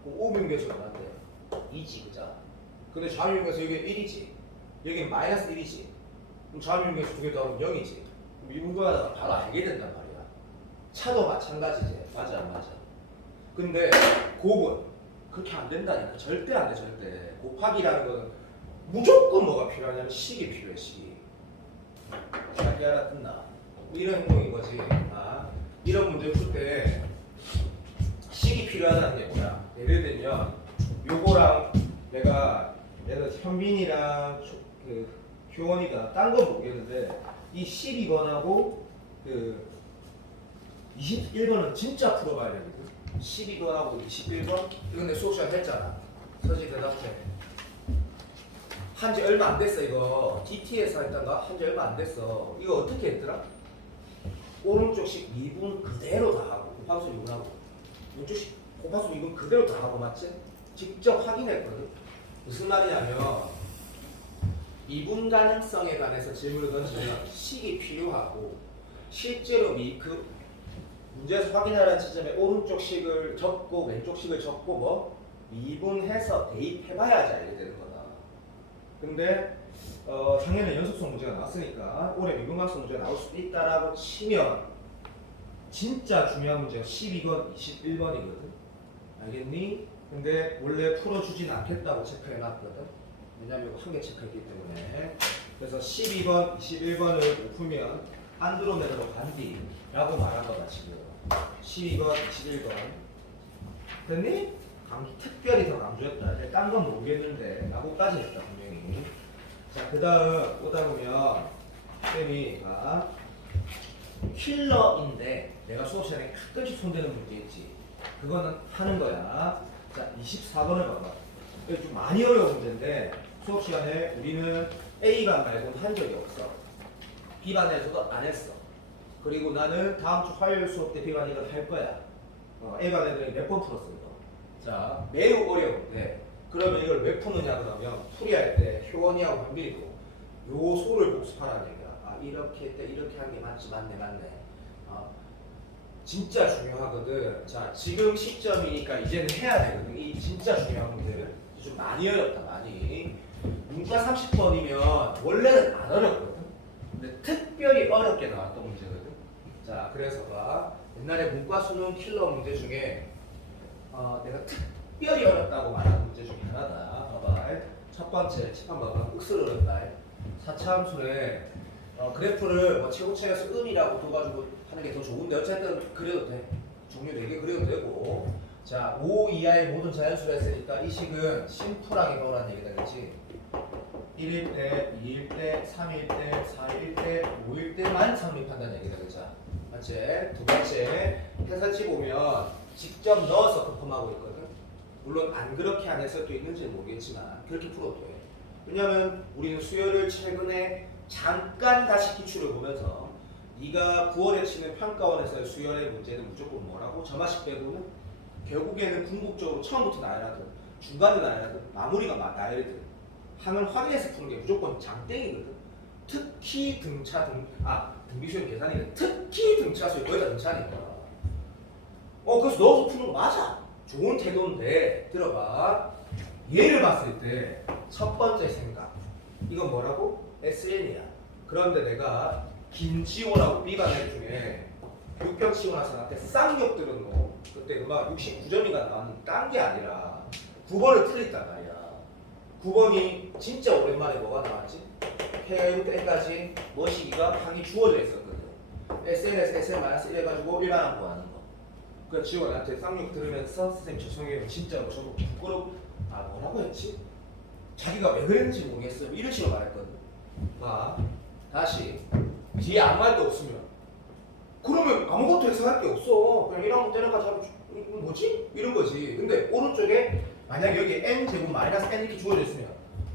그럼 5분계수 얼마인데? 2지 그자. 근데 좌미분계수 여기 1이지. 여기는 마이너스 1이지. 그럼 좌미분계수 두 개 더하면 0이지. 미분과가 바로 알게 된단 말이야. 차도 마찬가지지. 맞아 안 맞아? 근데 곱은 그렇게 안 된다니까. 절대 안 돼. 절대. 곱하기라는 거는 무조건 뭐가 필요하냐면 식이 필요해. 식이. 잘 알아듣나? 이런 행동인 거지. 이런 문제 풀 때 식이 필요하다는 게 뭐야? 예를 들면 요거랑 내가 현빈이랑 그 효원이가 딴 건 모르겠는데 이 12번하고 그 21번은 진짜 풀어봐야 되거든. 12번하고 21번 이건 내 수업 시간 했잖아. 서지 대답해. 한지 얼마 안 됐어 이거. DT에서 했던가? 한지 얼마 안 됐어. 이거 어떻게 했더라? 오른쪽식 미분 그대로 다 하고 곱함수 미분하고 왼쪽식 곱함수 미분 그대로 다 하고 맞지? 직접 확인했거든. 무슨 말이냐면 미분 가능성에 관해서 질문을 던지면 식이 필요하고 실제로 그 문제에서 확인하라는 지점에 오른쪽 식을 적고 왼쪽 식을 적고 뭐 미분해서 대입해봐야지 알게 되는 거다. 근데 작년에 연속성 문제가 나왔으니까 올해 미분 가능성 문제가 나올 수도 있다라고 치면 진짜 중요한 문제가 12번, 21번이거든. 알겠니? 근데 원래 풀어주진 않겠다고 체크해놨거든. 왜냐면 한 개 체크했기 때문에. 그래서 12번, 21번을 못 풀면 안드로메다로 간디라고 말한 거다 지금. 12번, 21번. 됐니? 특별히 더 강조했다. 딴 건 모르겠는데 라고까지 했다 분명히. 자, 그 다음 오다 보면 쌤이 킬러인데 내가 수업 시간에 가끔씩 손대는 문제 있지. 그거는 하는 거야. 자, 24번을 봐봐. 이거 좀 많이 어려운 문제인데 수업 시간에 우리는 A반 말고는 한 적이 없어. B반에서도 안 했어. 그리고 나는 다음 주 화요일 수업 때 B반 이걸 할 거야. A반 애들이 몇 번 풀었어 이거. 자, 매우 어려운데 그러면 이걸 왜 푸느냐 그러면 풀이할 때 효원이하고 관비리도 요소를 복습하라는 얘기야. 이렇게 했대 이렇게 하는 게 맞지 맞네. 진짜 중요하거든. 자, 지금 시점이니까 이제는 해야 되거든. 이 진짜 중요한 문제를 좀 많이 어렵다 많이. 문과 30번이면 원래는 안 어렵거든. 근데 특별히 어렵게 나왔던 문제거든. 자, 그래서 봐. 옛날에 문과 수능 킬러 문제 중에 내가 특별히 어렵다고 말하는 문제 중에 하나다. 봐봐. 첫 번째 칠판 봐봐. 억수로 어렵다. 4차 함수에 그래프를 최고차에서 음이라고 둬가지고 하는 게 더 좋은데 어쨌든 그려도 돼. 종류 4개 그려도 되고. 자, 5 이하의 모든 자연수를 했으니까 이 식은 심플하게 넣으라는 얘기다. 그렇지? 1일 때, 2일 때, 3일 때, 4일 때, 5일 때만 성립한다는 얘기다. 그렇죠? 맞지? 두 번째, 해설지 보면 직접 넣어서 컨펌하고 있거든. 물론 안 그렇게 한 해설도 있는지는 모르겠지만 그렇게 풀어도 돼. 왜냐면 우리는 수열을 최근에 잠깐 다시 기출을 보면서 네가 9월에 치는 평가원에서의 수열의 문제는 무조건 뭐라고? 저마식 빼고는 결국에는 궁극적으로 처음부터 나열하든 중간에 나열하든 마무리가 나열이든 하면 확인해서 푸는 게 무조건 장땡이거든. 특히 등비수열 계산이는 특히 등차수열 거의 다 등차니까. 그래서 넣어서 푸는 거 맞아. 좋은 태도인데 들어봐. 얘를 봤을 때 첫 번째 생각. 이건 뭐라고? SN이야. 그런데 내가 김지호라고 B반 애 중에 6병 치고 나서 나한테 쌍욕 들은 거 그때 음악 69점인가 나왔는데 딴 게 아니라 9번을 틀렸단 말이야. 9번이 진짜 오랜만에 뭐가 나왔지? 해부터까지 머시기가 항이 주어져 있었거든. SNS, SN-1 해가지고 일반항 구하는 거. 그래서 지호가 나한테 쌍욕 들으면서 선생님 죄송해요. 진짜로 저도 뭐라고 했지? 자기가 왜 그랬는지 모르겠어요. 이런 식으로 말했거든. 다시 뒤에 아무 말도 없으면 그러면 아무것도 해석할 게 없어. 그냥 1항 때려가지고 하면 뭐지? 이런 거지. 근데 오른쪽에 만약 여기 n제곱 마이너스 n 이렇게 주어져 있으면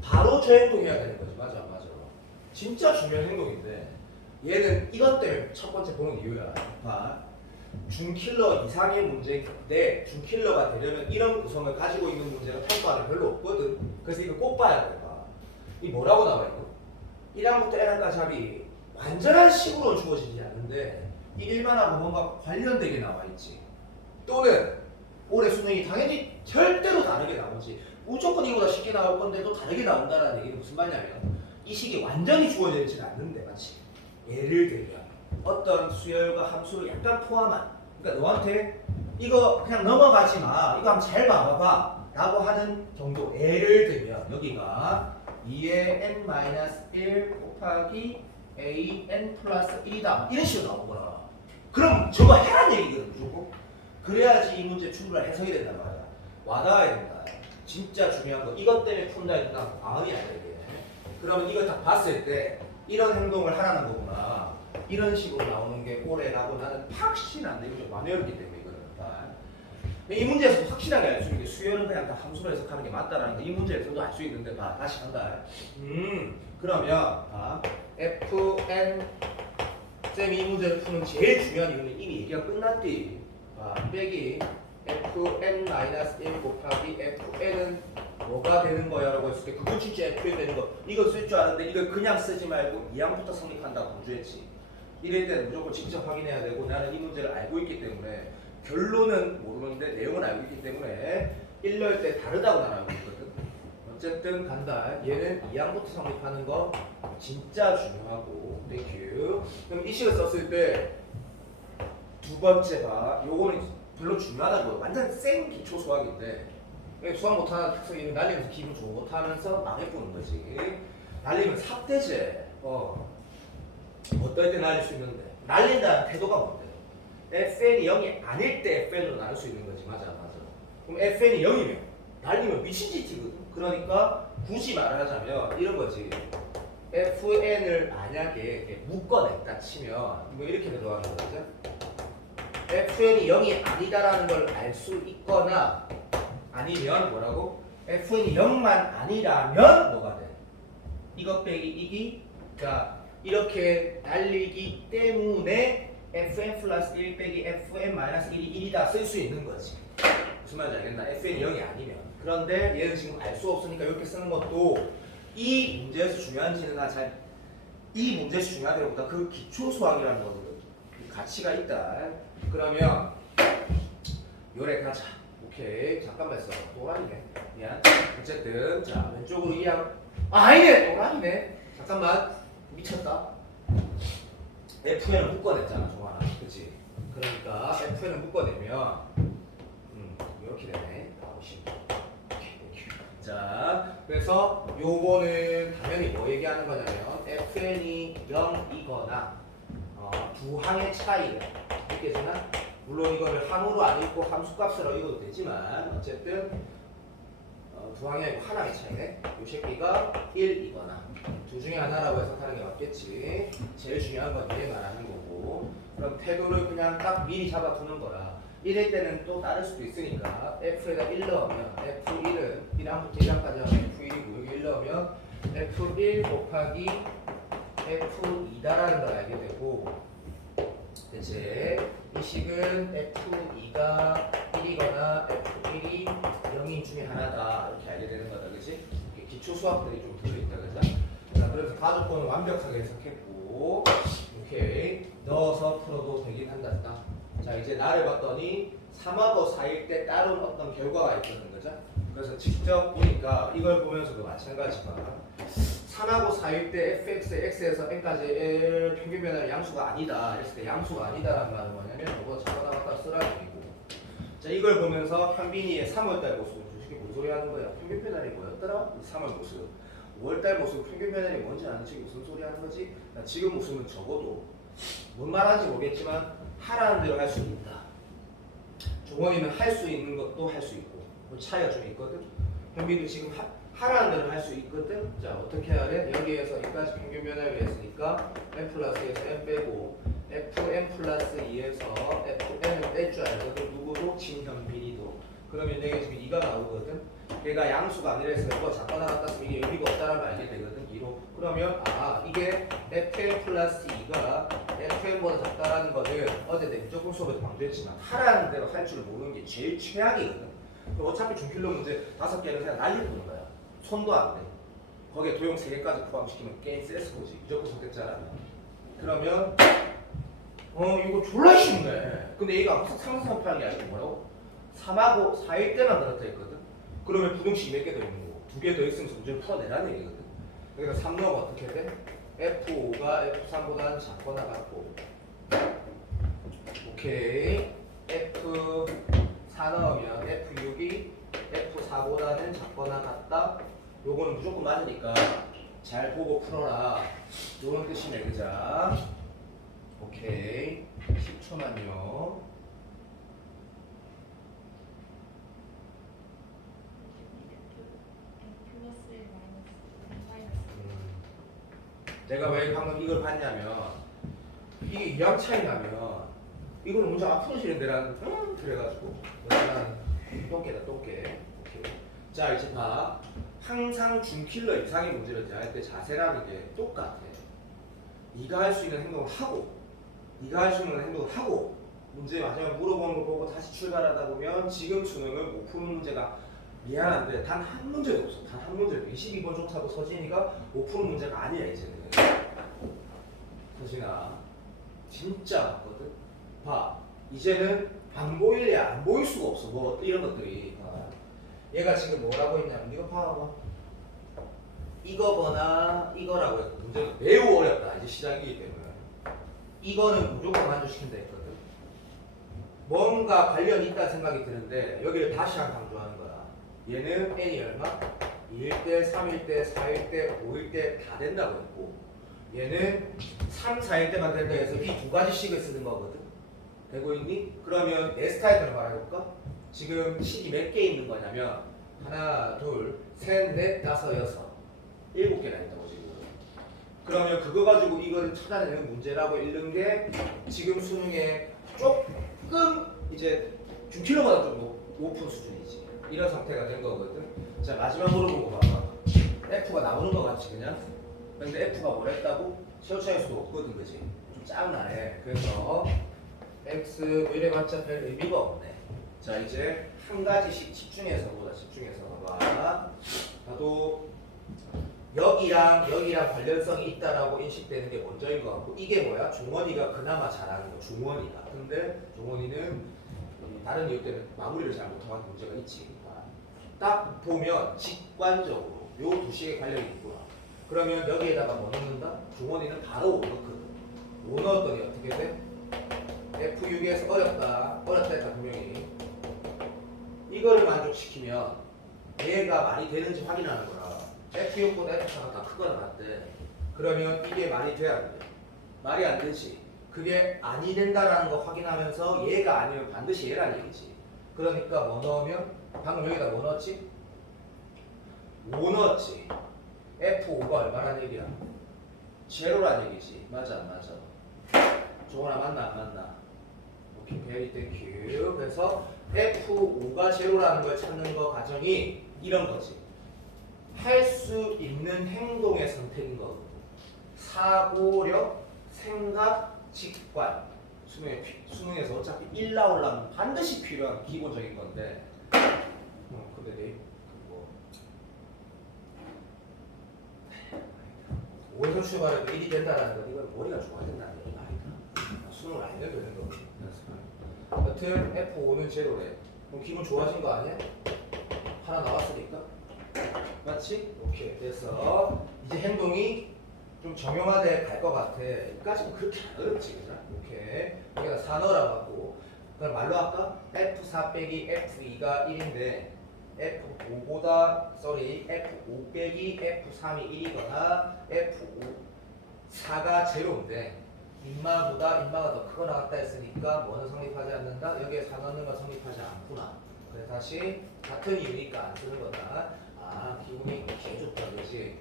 바로 저 행동해야 되는 거지. 맞아. 진짜 중요한 행동인데 얘는 이것 때문에 첫 번째 보는 이유야. 준킬러 이상의 문제인데 준킬러가 되려면 이런 구성을 가지고 있는 문제가 평가는 별로 없거든. 그래서 이거 꼭 봐야 돼. 이 뭐라고 나와 있고 1항부터 n항까지 합이 완전한 식으로는 주어지지 않는데 이 일반하고 뭔가 관련되게 나와 있지. 또는 올해 수능이 당연히 절대로 다르게 나오지. 무조건 이거보다 쉽게 나올 건데도 다르게 나온다는 얘기는 무슨 말이냐면 이 식이 완전히 주어져 있지는 않는데 마치 예를 들면 어떤 수열과 함수를 약간 포함한 그러니까 너한테 이거 그냥 넘어가지 마 이거 한번 잘 봐봐 라고 하는 정도. 예를 들면 여기가 2의 n-1 곱하기 an 플러스 1이다 이런 식으로 나온 거라. 그럼 저거 해란 얘기거든 무조건. 그래야지 이 문제 충분한 해석이 된단 말이야. 와닿아야 된다. 진짜 중요한 거 이것 때문에 푼다 했다 과언이 아니야 이게. 그러면 이걸 딱 봤을 때 이런 행동을 하라는 거구나. 이런 식으로 나오는 게 올해라고 나는 확신한데 이거 좀 많이 어렵기 때문에 이거는. 이 문제에서 확실하게 알 수 있는 게 수열은 그냥 다 함수로 해석하는 게 맞다라는 거 이 문제에서도 알 수 있는데 다시 한다. 그러면 fn 쌤이 이 문제를 푸는 제일 중요한 이유는 이미 얘기가 끝났디. 빼기 fn-1 곱하기 fn은 뭐가 되는 거야 라고 했을 때 그거 진짜 fn 되는 거 이거 쓸 줄 아는데 이걸 그냥 쓰지 말고 이항부터 성립한다고 강조했지. 이럴 때는 무조건 직접 확인해야 되고 나는 이 문제를 알고 있기 때문에 결론은 모르는데 내용은 알고 있기 때문에 1 넣을 때 다르다고 나는 알고 있거든. 어쨌든 간다. 얘는 이항부터 성립하는 거 진짜 중요하고 땡큐. 그럼 이 식을 썼을 때 두 번째 봐. 요거는 별로 중요하다고 완전 센 기초 수학인데 수학 못하는 특성이 날리면서 기분 좋은 거 타면서 망해보는 거지. 날리면 삽대제. 어떨 때 날릴 수 있는데 날린다는 태도가 뭔데? fn이 0이 아닐 때 fn으로 나눌 수 있는 거지. 맞아. 그럼 fn이 0이면 날리면 미친 짓이거든. 그러니까 굳이 말하자면 이런 거지. fn을 만약에 이렇게 묶어냈다 치면 뭐 이렇게 들어가는 거죠. fn이 0이 아니다라는 걸 알 수 있거나 아니면 뭐라고? fn이 0만 아니라면 뭐가 돼? 이것 빼기 이기 그러니까 이렇게 날리기 때문에 fn 플러스 1 빼기 fn 마이너스 1이 1이다 쓸 수 있는 거지. 무슨 말인지 알겠나? fn이 0이 아니면. 그런데 얘는 지금 알 수 없으니까 이렇게 쓰는 것도 이 문제에서 중요한지는 이 문제에서 중요한 것보다 그 기초 수학이라는 거거든. 가치가 있다. 그러면 요래 가자. 오케이. 잠깐만 있어. 또라이네. 미안. 어쨌든 자 왼쪽으로 이항. 아니네. 또라이네. 잠깐만. 미쳤다. FN을 묶어냈잖아, 종아나. 그치? 그러니까 FN을 묶어내면 이렇게 되네. 자, 그래서 요거는 당연히 뭐 얘기하는 거냐면 FN이 0이거나 두 항의 차이가 이렇게 되나? 물론 이거를 함으로 안 읽고 함수값으로 읽어도 되지만 어쨌든 두 항이 아니고 하나의 차이네. 요 새끼가 1이거나 둘 중에 하나라고 해석하는 게 맞겠지. 제일 중요한 건 얘 말하는 거고. 그럼 태도를 그냥 딱 미리 잡아두는 거라. 1일 때는 또 다를 수도 있으니까 F에다 1 넣으면 F1은 1항부터 1항까지 하면 F1이고 여기 1 넣으면 F1 곱하기 F2다라는 걸 알게 되고 대체 이 식은 F2가 1이거나 F1이 0인 중에 하나다 이렇게 알게 되는 거다, 그치? 기초 수학들이 좀 들어있다, 그죠? 자, 그래서 가족권은 완벽하게 해석했고, 오케이 넣어서 풀어도 되긴 한다. 자, 이제 나를 봤더니 3하고 4일 때 따른 어떤 결과가 있거든, 그죠? 그래서 직접 보니까 이걸 보면서도 마찬가지지만 3하고 4일 때 fx, x에서 n까지의 평균 변화의 양수가 아니다 했을 때 양수가 아니다라는 말은 뭐냐면 이거 잡아다 갖다 쓰라는 얘기고, 자 이걸 보면서 현빈이의 3월달 모습 솔직히 뭔 소리 하는 거야? 평균 변화이 뭐였더라? 3월 모습 5월달 모습 평균 변화이 뭔지 아는 척이 무슨 소리 하는 거지? 지금 모습은 적어도 뭔 말하는지 모르겠지만 하라는 대로 할 수 있다. 종원이는 할 수 있는 것도 할 수 있고 뭐 차이가 좀 있거든. 현빈도 지금 하라는 대로 할 수 있거든. 자 어떻게 하래? 여기에서 여기까지 평균 변화를 했으니까 n 플러스 2에서 n 빼고 fn 플러스 2에서 fn을 뺄 줄 알거든. 누구도? 진현빈이도. 그러면 여기 지금 2가 나오거든. 걔가 양수가 아니라 해서 이거 작거나 같다 쓰면 이게 의미가 없다는 걸 알게 되거든. 2로. 그러면 이게 fn 플러스 2가 fn보다 작다라는 거는 어제 내 무조건 수업에도 강조했지만 하라는 대로 할 줄 모르는 게 제일 최악이거든. 어차피 중킬로 문제 5개는 그냥 날리는 거야. 손도 안 돼. 거기에 도형 3개까지 포함시키면 게임 세스코지. 무조건 선택자라면. 그러면 이거 졸라 쉽네. 근데 얘가 무슨 상상하는 게 아니고 뭐라고? 3하고 4일 때만 그렇다 했거든. 그러면 부등식 몇 개 더 있는 거고 2개 더 있으면서 문제를 풀어내라는 얘기거든. 그래서 3 넣으면 어떻게 돼? F5가 F3보다는 작거나 같고, 오케이. F4 넣으면 F6이 F4보다는 작거나 같다. 요거는 무조건 맞으니까 잘 보고 풀어라. 요런 뜻이네, 그자? 오케이. 10초만요. 내가 왜 방금 이걸 봤냐면 이게 2학 차이 나면 이거는 문제 안 풀어지는 데라는 그래가지고 나는 똥개다 똥개. 오케이. 자 이제 봐. 항상 준킬러 이상의 문제를 대할 때 자세라는 게 똑같아. 네가 할 수 있는 행동을 하고 네가 할 수 있는 행동을 하고 문제 마지막에 물어보는 거 보고 다시 출발하다 보면 지금 수능은 못 푸는 문제가 미안한데 단 한 문제도 없어. 단 한 문제도. 22번조차도 서진이가 못 푸는 문제가 아니야 이제는. 서진아 진짜 맞거든. 봐 이제는 안 보일래 안 보일 수가 없어. 뭐 이런 것들이. 얘가 지금 뭐라고 했냐면 이거 봐봐. 이거거나 이거라고 했고 문제가 매우 어렵다. 이제 시작이기 때문에 이거는 무조건 만족시킨다 했거든. 뭔가 관련이 있다는 생각이 드는데 여기를 다시 한번 강조하는 거야. 얘는 n이 얼마? 2일 때, 3일 때, 4일 때, 5일 때 다 된다고 했고 얘는 3, 4일 때만 된다 해서 이 두 가지씩을 쓰는 거거든. 되고 있니? 그러면 내 스타일대로 말해볼까? 지금 식이 몇 개 있는 거냐면 하나, 둘, 셋, 넷, 다섯, 여섯 7개나 있다고 지금. 그러면 그거 가지고 이거를 찾아내는 문제라고 읽는 게 지금 수능에 조금 이제 준킬로보다 좀 높은 수준이지. 이런 상태가 된 거거든. 자 마지막으로 보고 봐봐. F가 나오는 거 같지 그냥? 근데 F가 뭐랬다고? 최고차일 수도 없거든 그지? 좀 짱나네. 그래서 X 뭐 이래봤자 별 의미가 없네. 자 이제 한 가지씩 집중해서 보자. 집중해서 봐봐. 나도 여기랑 관련성이 있다라고 인식되는 게 먼저인 것 같고 이게 뭐야? 종원이가 그나마 잘하는 거. 종원이가. 근데 종원이는 다른 이유 때문에 마무리를 잘 못하는 문제가 있지. 딱 보면 직관적으로 요 두 식의 관련이 있구나. 그러면 여기에다가 뭐 넣는다? 종원이는 바로 5 넣거든. 5 넣었더니 어떻게 돼? F6에서 어렵다 했다 분명히. 이거를 만족시키면 얘가 말이 되는지 확인하는 거야. F6보다 F4가 다 크거나 같대. 그러면 이게 말이 돼야 안 돼? 말이 안 되지. 그게 아니 된다라는 거 확인하면서 얘가 아니면 반드시 얘란 얘기지. 그러니까 뭐 넣으면 방금 여기다 뭐 넣었지? 5 넣었지. F5가 얼마란 얘기야? 제로란 얘기지. 맞아 안 맞아? 종원아 맞나 안 맞나? 오케이 베리 땡큐. 그래서 F5가 제로라는 걸 찾는 거 과정이 이런 거지. 할 수 있는 행동의 선택인 거거든. 사고력, 생각, 직관. 수능에서 어차피 1 나오려면 반드시 필요한 기본적인 건데. 근데 내 뭐 5에서 출발해도 1이 된다는 건 이건 머리가 좋아야 된다는 얘기가 아니다. 수능을 안 내도 되는 거거든. 여튼 F5는 제로래. 그럼 기분 좋아진 거 아니야? 하나 나왔으니까. 맞지? 오케이. 그래서 이제 행동이 좀 정형화돼 갈 것 같아. 여기까지는 그렇게 안 어렵지, 그죠? 오케이. 여기다 4 넣으라고 갖고. 그럼 말로 할까? F4 빼기 F2가 1인데 F5 빼기 F3이 1이거나 F4가 제로인데 인마가 더 크거 나왔다 했으니까 뭐는 성립하지 않는다? 여기에 4 넣는 건 성립하지 않구나. 그래서 다시 같은 이유니까 안 쓰는 거다. 아, 기분이 개 좋다, 그렇지?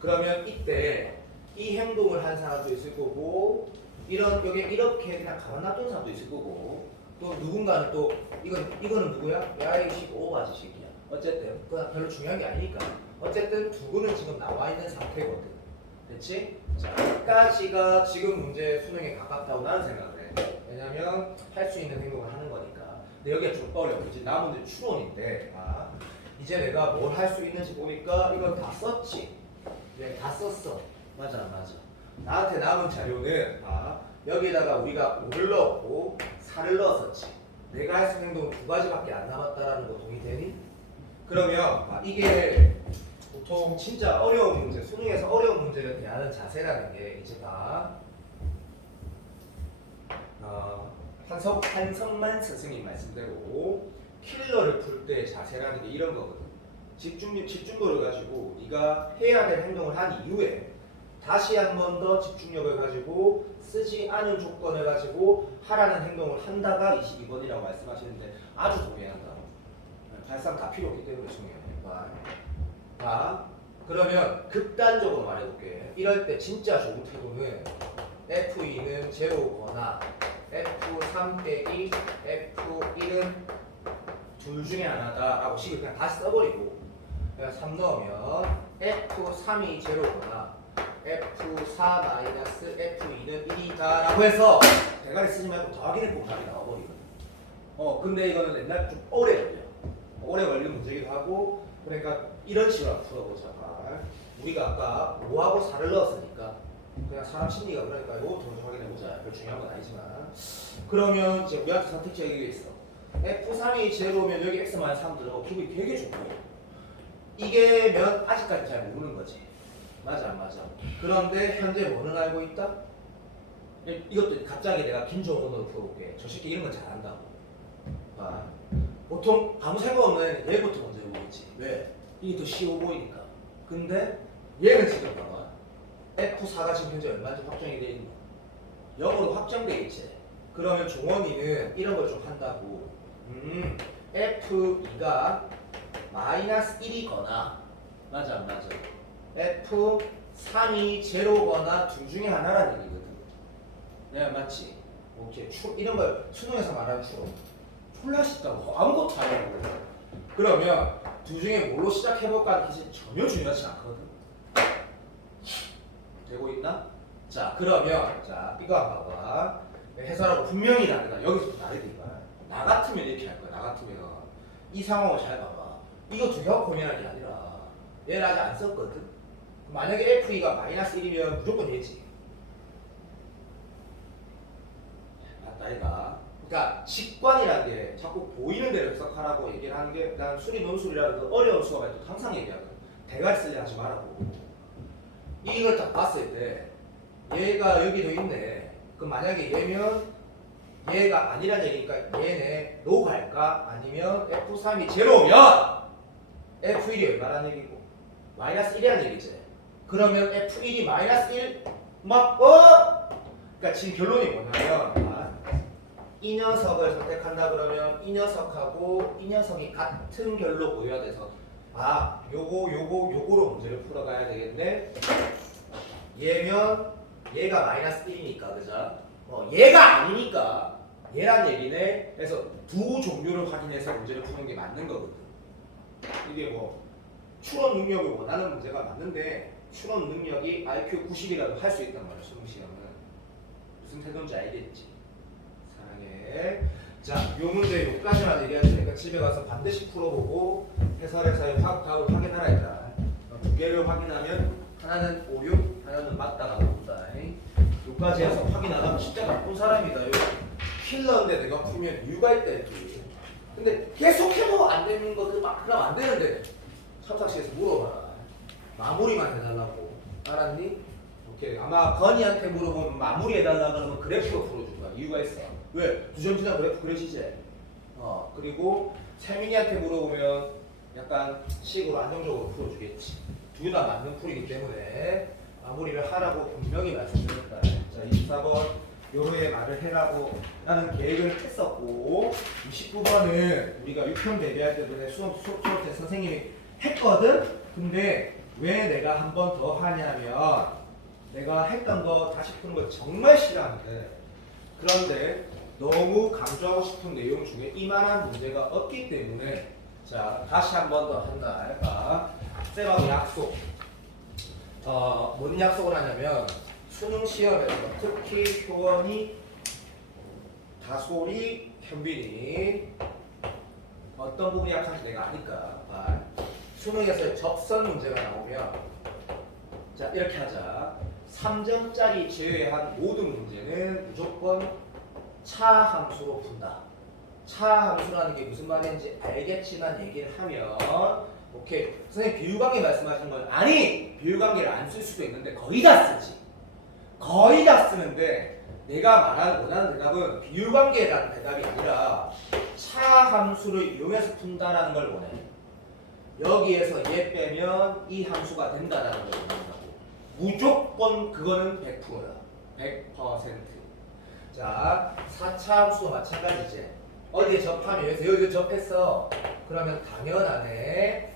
그러면 이때 이 행동을 한 사람도 있을 거고 이런 여기 이렇게 그냥 가만 놔둔 사람도 있을 거고 또 누군가는 또 이거는 누구야? 야이 식 오바지 새끼야. 어쨌든 그건 별로 중요한 게 아니니까. 어쨌든 두고는 지금 나와 있는 상태거든. 됐지? 자, 여기까지가 지금 문제 수능에 가깝다고 나는 생각을 해. 왜냐면 할 수 있는 행동을 하는 거니까. 근데 여기가 좀 어려워. 이제 남은 문제 추론인데 이제 내가 뭘 할 수 있는지 보니까 이건 다 썼지. 네, 다 썼어. 맞아. 나한테 남은 자료는 여기다가 우리가 5를 넣었고 4를 넣었었지. 내가 할 수 있는 행동은 2가지밖에 안 남았다라는 거 동의되니? 그러면 이게 보통 진짜 어려운 문제, 수능에서 어려운 문제를 대하는 자세라는 게 이제 다 한성만 선생님 말씀대로 킬러를 풀 때의 자세라는 게 이런 거거든. 집중도를 가지고 네가 해야 될 행동을 한 이후에 다시 한 번 더 집중력을 가지고 쓰지 않은 조건을 가지고 하라는 행동을 한다가 22번이라고 말씀하시는데 아주 동의한다. 발상 다 필요 없기 때문에 중요해. 그러면 극단적으로 말해볼게. 이럴 때 진짜 좋은 태도는 F2는 제로거나 F3 빼기 F1은 둘 중에 하나다라고 식을 그냥 다시 써버리고 그냥 3 넣으면 F3이 제로거나 F4 마이너스 F2는 1이다 라고 해서 대가리 쓰지 말고 더하기는 곱하기 나와버리거든. 근데 이거는 옛날 좀 오래 걸리는 문제기도 하고 그러니까 이런 식으로 풀어보자. 우리가 아까 5하고 4를 넣었으니까 그냥 사람 심리가 그러니까 이거부터 확인해보자. 별 중요한 건 아니지만 그러면 이제 우리한테 선택지가 여기 있어. F3이 제로면 여기 X-3 들어가고 기분이 되게 좋고 이게 면 아직까지 잘 모르는 거지. 맞아 안 맞아? 그런데 현재 뭐는 알고 있다? 이것도 갑자기 내가 김종원으로 풀어볼게. 저 새끼 이런 건 잘한다고. 보통 아무 생각 없는 얘부터 먼저 해보겠지. 왜? 이게 더 쉬워 보이니까. 근데 얘는 지금 봐봐. F4가 지금 현재 얼마인지 확정이 돼 있는 거야. 0으로 확정돼 있지. 그러면 종원이는 이런 걸 좀 한다고. F2가 마이너스 1이거나 맞아 안 맞아? F3이 제로거나 둘 중에 하나라는 얘기거든. 네 맞지? 오케이. 이런 걸 수능에서 말하는 추론. 졸라 쉽다고 아무것도 안 해요. 그러면 둘 중에 뭘로 시작해볼까 하는 게 전혀 중요하지 않거든. 되고 있나? 자 그러면 자 이거 한번 봐봐. 해설하고 분명히 다르다. 여기서부터 다르다 이거야. 나 같으면 이렇게 할 거야. 나 같으면 이 상황을 잘 봐봐. 이거 두 개가 고민할 게 아니라 얘를 아직 안 썼거든. 만약에 F2가 마이너스 1이면 무조건 얘지. 맞다 이가. 그러니까 직관이라는 게 자꾸 보이는 대로 해석하라고 얘기를 하는 게 난 수리 논술이라도 어려운 수업에도 항상 얘기하거든. 대가리 쓰려 하지 말라고. 이걸 딱 봤을 때 얘가 여기도 있네. 그럼 만약에 얘면 얘가 아니란 얘기니까 얘네 노 갈까? 아니면 F3이 제로면 F1이 얼마란 얘기고 마이너스 1이란 얘기지. 그러면 F1이 마이너스 1 그러니까 지금 결론이 뭐냐면 이 녀석을 선택한다 그러면 이 녀석하고 이 녀석이 같은 결로 보여야 돼서 요거로 문제를 풀어가야 되겠네. 얘면 얘가 마이너스 1이니까 그죠? 얘가 아니니까 얘란 얘기네. 그래서 두 종류를 확인해서 문제를 푸는 게 맞는 거거든. 이게 뭐 추론 능력을 원하는 문제가 맞는데 추론 능력이 IQ 90이라도 할 수 있단 말이야. 수능 시험은 무슨 태도인지 알겠지? 사랑해. 자, 요 문제 요까지만 얘기할 테니까 집에 가서 반드시 풀어보고 해설에서의 답을 확인하라 했다. 두 개를 확인하면 하나는 오류, 하나는 맞다가 나온다. 요까지 해서 확인하면 진짜 나쁜 사람이다. 요 킬러인데 내가 풀면 이유가 있다 했지. 근데 계속해도 안 되는 것들 막 그럼 안 되는데 첨삭시에서 물어봐라. 마무리만 해달라고. 알았니? 오케이. 아마 건이한테 물어보면 마무리 해달라 그러면 그래프로 풀어줄 거야. 이유가 있어. 왜? 두 점 지난 그래프 그려지지? 그리고 세민이한테 물어보면 약간 식으로 안정적으로 풀어주겠지. 둘 다 맞는 풀이기 때문에 마무리를 하라고 분명히 말씀드렸다. 자, 24번 요로의 말을 해라고 라는 계획을 했었고 29번은 우리가 6편 대비할 때도 수업 때 선생님이 했거든? 근데 왜 내가 한 번 더 하냐면 내가 했던 거 다시 푸는 걸 정말 싫어하는데 그런데 너무 강조하고 싶은 내용 중에 이만한 문제가 없기 때문에 자 다시 한 번 더 한다 할까 쌤하고 약속 뭔 약속을 하냐면 수능 시험에서 특히 효원이 다솔이 현빈이 어떤 부분이 약한지 내가 아니까 수능에서 접선 문제가 나오면 자 이렇게 하자 3점짜리 제외한 모든 문제는 무조건 차 함수로 푼다. 차 함수라는 게 무슨 말인지 알겠지만 얘기를 하면 오케이 선생님 비유관계 말씀하시는 건 아니 비유관계를 안 쓸 수도 있는데 거의 다 쓰지 거의 다 쓰는데 내가 말하는 원하는 대답은 비유관계라는 대답이 아니라 차 함수를 이용해서 푼다라는 걸 원해. 여기에서 얘 빼면 이 함수가 된다라는 걸 원한다고. 무조건 그거는 100%야. 100%. 자, 4차 함수도 마찬가지지. 어디에 접하면 여기서 접했어. 그러면 당연하네.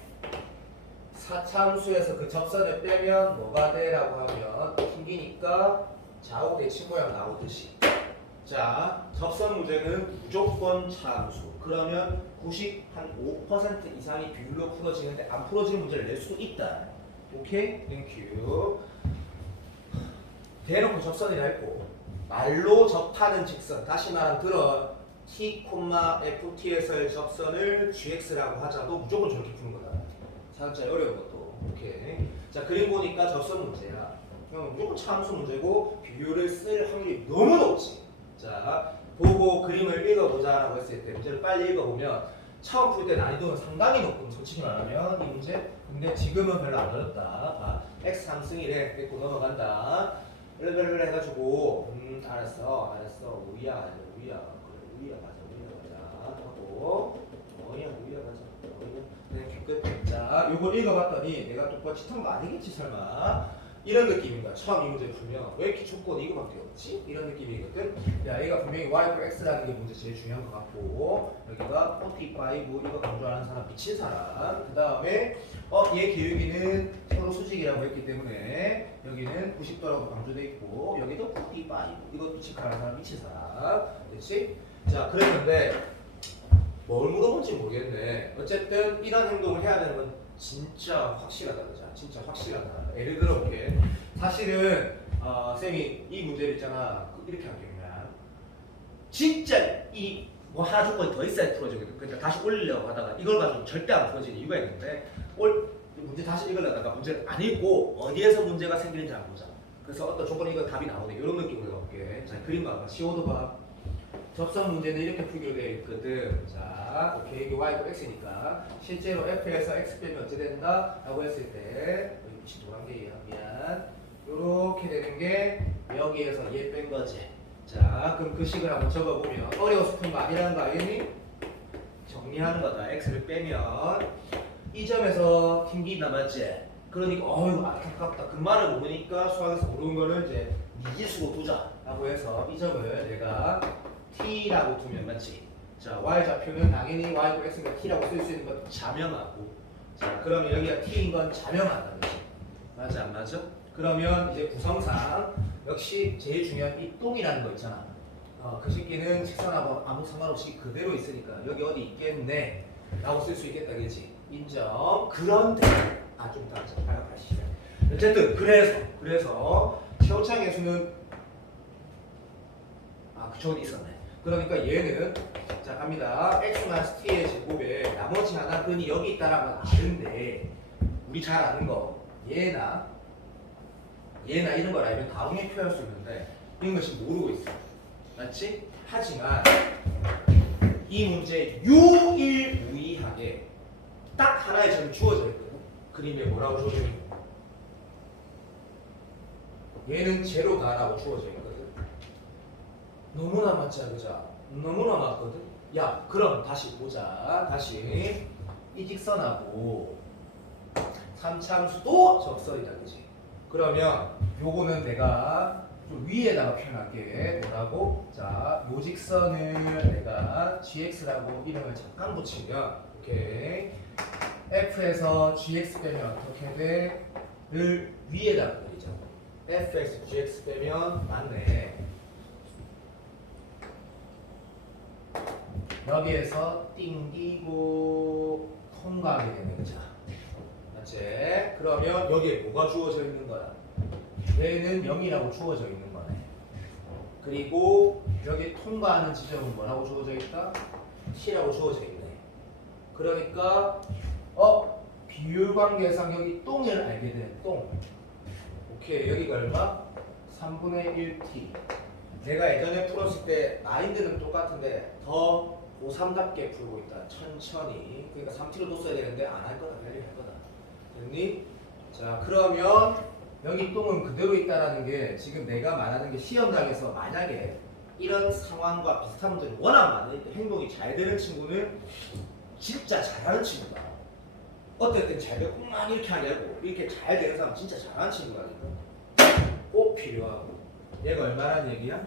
4차 함수에서 그 접선을 빼면 뭐가 돼? 라고 하면 튕기니까 좌우 대칭 모양 나오듯이. 자, 접선 문제는 무조건 차함수. 그러면 95% 이상이 비율로 풀어지는데 안 풀어지는 문제를 낼 수 있다. 오케이? 땡큐. 대놓고 접선이라 했고 말로 접하는 직선. 다시 말하면 들어. t, ft에서의 접선을 gx라고 하자도 무조건 저렇게 푸는 거다. 살짝 어려운 것도. 오케이. 자, 그림 보니까 접선 문제야. 무조건 차함수 문제고 비율을 쓸 확률이 너무 높지. 자, 보고 그림을 읽어보자라고 했을 때 문제를 빨리 읽어보면 처음 풀 때 난이도는 상당히 높고 솔직히 말하면 이 문제 근데 지금은 별로 안 어렵다. x 3승이래 됐고 넘어간다. 그래 해가지고 알았어 우야 가자 우야 그래 우야 가자 하고 우야 가자 그냥 끝. 자, 요걸 읽어봤더니 내가 똑같이 턴 거 아니겠지 설마. 이런 느낌입니다. 처음 이 문제를 풀면 왜 이렇게 조건이 이거밖에 없지? 이런 느낌이거든. 야, 얘가 분명히 y + x라는 게 문제 제일 중요한 것 같고 여기가 45 이거 강조하는 사람 미친 사람. 그 다음에 얘 기울기는 서로 수직이라고 했기 때문에 여기는 90도라고 강조돼 있고 여기도 45 이것도 체크하는 사람 미친 사람. 그렇지? 자, 그랬는데 뭘 물어본지 모르겠네. 어쨌든 이런 행동을 해야 되는 건 진짜 확실하다. 진짜 확실하다. 예를 들어 볼게. 사실은 쌤이 이 문제를 있잖아. 이렇게 할게요. 그냥 진짜 이 뭐 하나 조건이 더 있어야 풀어지거든. 그러니까 다시 올리려고 하다가 이걸 가지고 절대 안 풀어지는 이유가 있는데 문제 다시 읽으려다가 문제를 안 읽고 어디에서 문제가 생기는지 안 보자. 그래서 어떤 조건이 이거 답이 나오네. 이런 느낌으로 해볼게. 자, 그림 봐봐. CO2 봐. 접선 문제는 이렇게 풀기로 되어 있거든. 자, 오케이. 이게 y = x니까 실제로 f에서 x 빼면 어떻게 된다? 라고 했을 때 미친 노란게이야. 미안. 요렇게 되는 게 여기에서 얘 뺀 거지. 자, 그럼 그 식을 한번 적어보면 어려워서 푼 거 아니라는 거 알겠니? 정리하는 거다. x를 빼면 이 점에서 튕긴다 맞지? 그러니까 어휴 안타깝다. 그 말을 모르니까 수학에서 모르는 거를 이제 미지수로 두자 라고 해서 이 점을 내가 t라고 두면 맞지? 자, y좌표는 당연히 y = x가 t라고 쓸 수 있는 건 자명하고 자, 그러면 여기가 t인 건 자명하다는 거지. 맞아 안 맞아? 그러면 이제 구성상 역시 제일 중요한 이 똥이라는 거 있잖아. 그 새끼는 식상하고 아무 상관없이 그대로 있으니까 여기 어디 있겠네 라고 쓸 수 있겠다 그치? 인정. 그런데 좀 이따 가시죠. 어쨌든 그래서 최고차항의 수는 그쪽은 있었네. 그러니까 얘는 자 갑니다. x-t의 제곱에 나머지 하나 근이 여기 있다라는 건 아는데 우리 잘 아는 거 얘나 이런 걸 알면 다음에 표현할 수 있는데 이런 것이 모르고 있어. 맞지? 하지만 이 문제 유일무이하게 딱 하나의 점이 주어져 있거든. 그림에 뭐라고 주어져 있는 거? 얘는 제로다라고 주어져 있거든. 너무나 맞지 그자? 너무나 맞거든. 야 그럼 다시 보자. 다시 이 직선하고 3차함수도 접선이다 그지? 그러면 요거는 내가 좀 위에다가 표현할게. 뭐라고? 자, 요 직선을 내가 gx라고 이름을 잠깐 붙이면 오케이. f에서 gx 빼면 어떻게 돼? 를 위에다가 그리자. fx gx 빼면 맞네. 여기에서 띵기고 통과하게 되는 거죠. 맞지? 그러면 여기에 뭐가 주어져 있는 거야? 얘는 0이라고 주어져 있는 거네. 그리고 여기 통과하는 지점은 뭐라고 주어져 있다? t라고 주어져 있네. 그러니까 비율관계상 여기 똥을 알게 돼. 똥. 오케이. 여기가 얼마? 3분의 1t. 내가 예전에 풀었을 때 마인드는 똑같은데 더 고3답게 풀고 있다. 천천히. 그러니까 3t로 뒀어야 되는데 안 할 거다. 내일 할 거다. 됐니? 자 그러면 여기 똥은 그대로 있다라는 게 지금 내가 말하는 게 시험장에서 만약에 이런 상황과 비슷한 분들이 워낙 많으니까 행동이 잘 되는 친구는 진짜 잘하는 친구다. 어떨 땐 잘 되고 이렇게 하냐고 이렇게 잘 되는 사람 진짜 잘하는 친구라니까. 꼭 필요하고. 얘가 얼마라는 얘기야?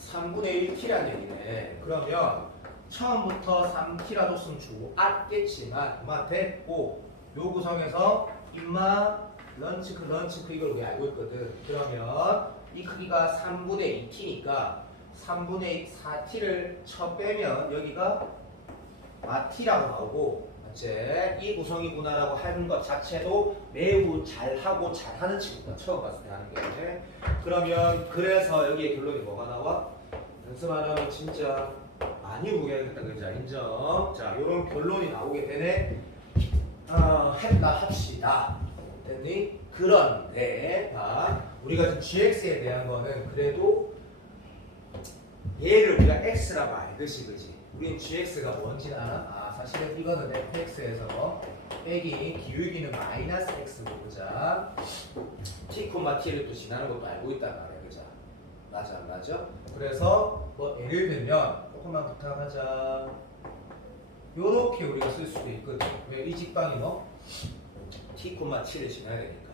3분의 1t라는 얘기네. 그러면 처음부터 3t라 줬으면 좋았겠지만 그만 됐고 요 구성에서 임마 런치크 이걸 우리 알고 있거든. 그러면 이 크기가 3분의 2t니까 3분의 4t를 쳐 빼면 여기가 t라고 나오고 맞지? 이 구성이구나라고 하는 것 자체도 매우 잘하고 잘하는 친구다. 처음 봤을 때 하는 게. 그러면 그래서 여기에 결론이 뭐가 나와? 연습 안 하면 진짜 많이 보겠다 그죠? 인정. 자 요런 결론이 나오게 되네. 했다 합시다. 됐니? 그런데 우리가 지금 gx에 대한 거는 그래도 얘를 우리가 x라고 알듯이 그지? 우린 gx가 뭔지 알아? 사실은 이거는 fx에서 빼기 기울기는 마이너스 x고 그자? t, t를 또 지나는 것도 알고 있단 말이야 그자? 맞아 안 맞아? 그래서 뭐 예를 들면 조금만 부탁하자. 요렇게 우리가 쓸 수도 있거든. 왜? 이 직방이 뭐? t, t를 지나야 되니까.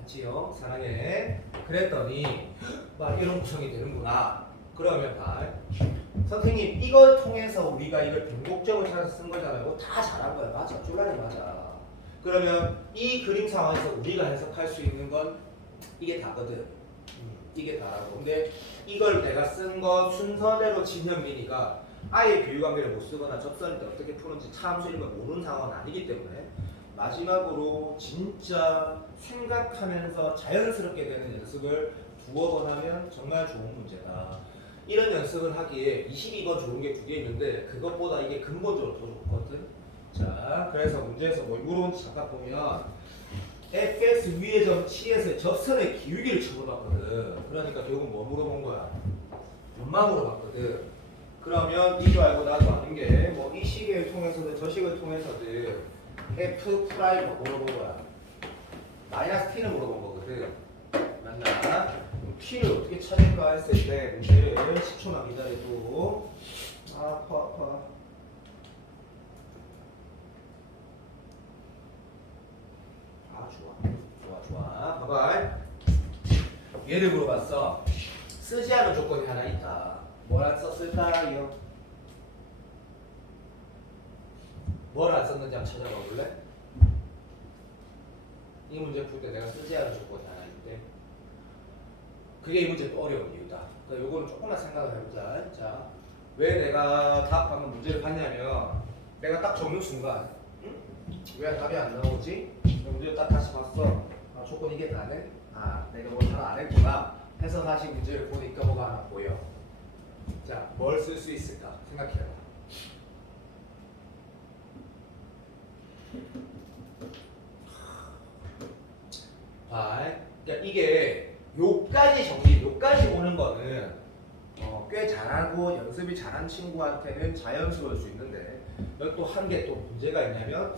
맞지요? 사랑해. 그랬더니 막 이런 구성이 되는구나. 그러면 선생님 이걸 통해서 우리가 이걸 변곡적으로 찾아서 쓴 거잖아요. 다 잘한 거야. 맞아. 쫄라니 맞아. 그러면 이 그림 상황에서 우리가 해석할 수 있는 건 이게 다거든. 이게 다라고. 근데 이걸 내가 쓴 거 순서대로 진현민이가 아예 비율관계를 못 쓰거나 접선일 때 어떻게 푸는지 차함수 이런 걸 모르는 상황은 아니기 때문에 마지막으로 진짜 생각하면서 자연스럽게 되는 연습을 두어 번 하면 정말 좋은 문제다. 이런 연습을 하기에 22번 좋은 게 두 개 있는데 그것보다 이게 근본적으로 더 좋거든. 자, 그래서 문제에서 뭘 물어본지 잠깐 보면 fx 위의 점 t에서 접선의 기울기를 쳐물어봤거든. 그러니까 결국 뭐 물어본 거야? 몇만 물어봤거든. 그러면 이거 알고 나도 아는 게 뭐 이 식을 통해서든 저 식을 통해서든 f 프라임 물어본 거야. 마이너스 t를 물어본 거거든. 맞나? t를 어떻게 찾을까 했을 때 문제를 10초만 기다려도 아파. 좋아. 봐봐. 얘를 물어봤어. 쓰지 않은 조건이 하나 있다. 뭘 안 썼을까요? 뭘 안 썼는지 한번 찾아봐 볼래? 이 문제 풀 때 내가 쓰지 않은 조건이 하나 있대. 그게 이 문제 또 어려운 이유다. 그러니까 요거는 조금만 생각을 해보자. 자, 왜 내가 답하면 문제를 봤냐면 내가 딱 적는 순간 응? 왜 답이 안 나오지? 문제 딱 다시 봤어. 아, 조건 이게 나네? 아, 내가 뭐 잘 안 했구나 해서 다시 문제를 보니까 뭐가 하나 보여. 자, 뭘 쓸 수 있을까? 생각해봐. 그러니까 이게 요까지 오는 거는 꽤 잘하고 연습이 잘한 친구한테는 자연스러울 수 있는데 여기 또 한 개 또 문제가 있냐면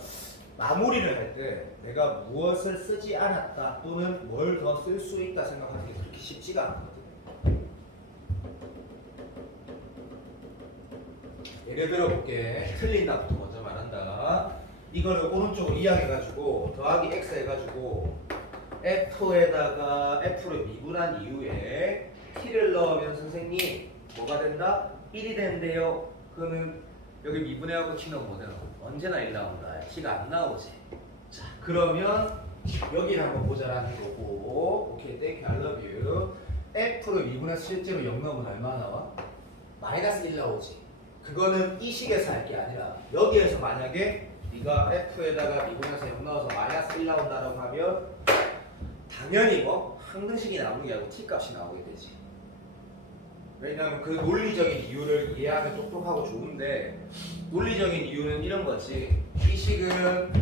마무리를 할 때 내가 무엇을 쓰지 않았다 또는 뭘 더 쓸 수 있다 생각하는 게 그렇게 쉽지가 않거든요. 예를 들어 볼게. 틀린다부터 먼저 말한다. 이거를 오른쪽으로 이항해가지고 더하기 x 해가지고 f에다가 f를 미분한 이후에 t를 넣으면 선생님 뭐가 된다? 1이 된대요. 그러면 여기 미분해하고 t는 뭐 되나? 언제나 1 나온다. t가 안 나오지. 자, 그러면 여기를 한번 보자라는 거고. 오케이, thank you, I love you. f를 미분해서 실제로 0 넣으면 얼마 나와? 마이너스 1 나오지. 그거는 이 식에서 할 게 아니라 여기에서 만약에 네가 f에다가 미분해서 0 넣어서 마이너스 1 나온다라고 하면 당연히 뭐 항등식이 나오는 게 아니고 t 값이 나오게 되지. 왜냐하면 그 논리적인 이유를 이해하면 똑똑하고 좋은데 논리적인 이유는 이런 거지. 이 식은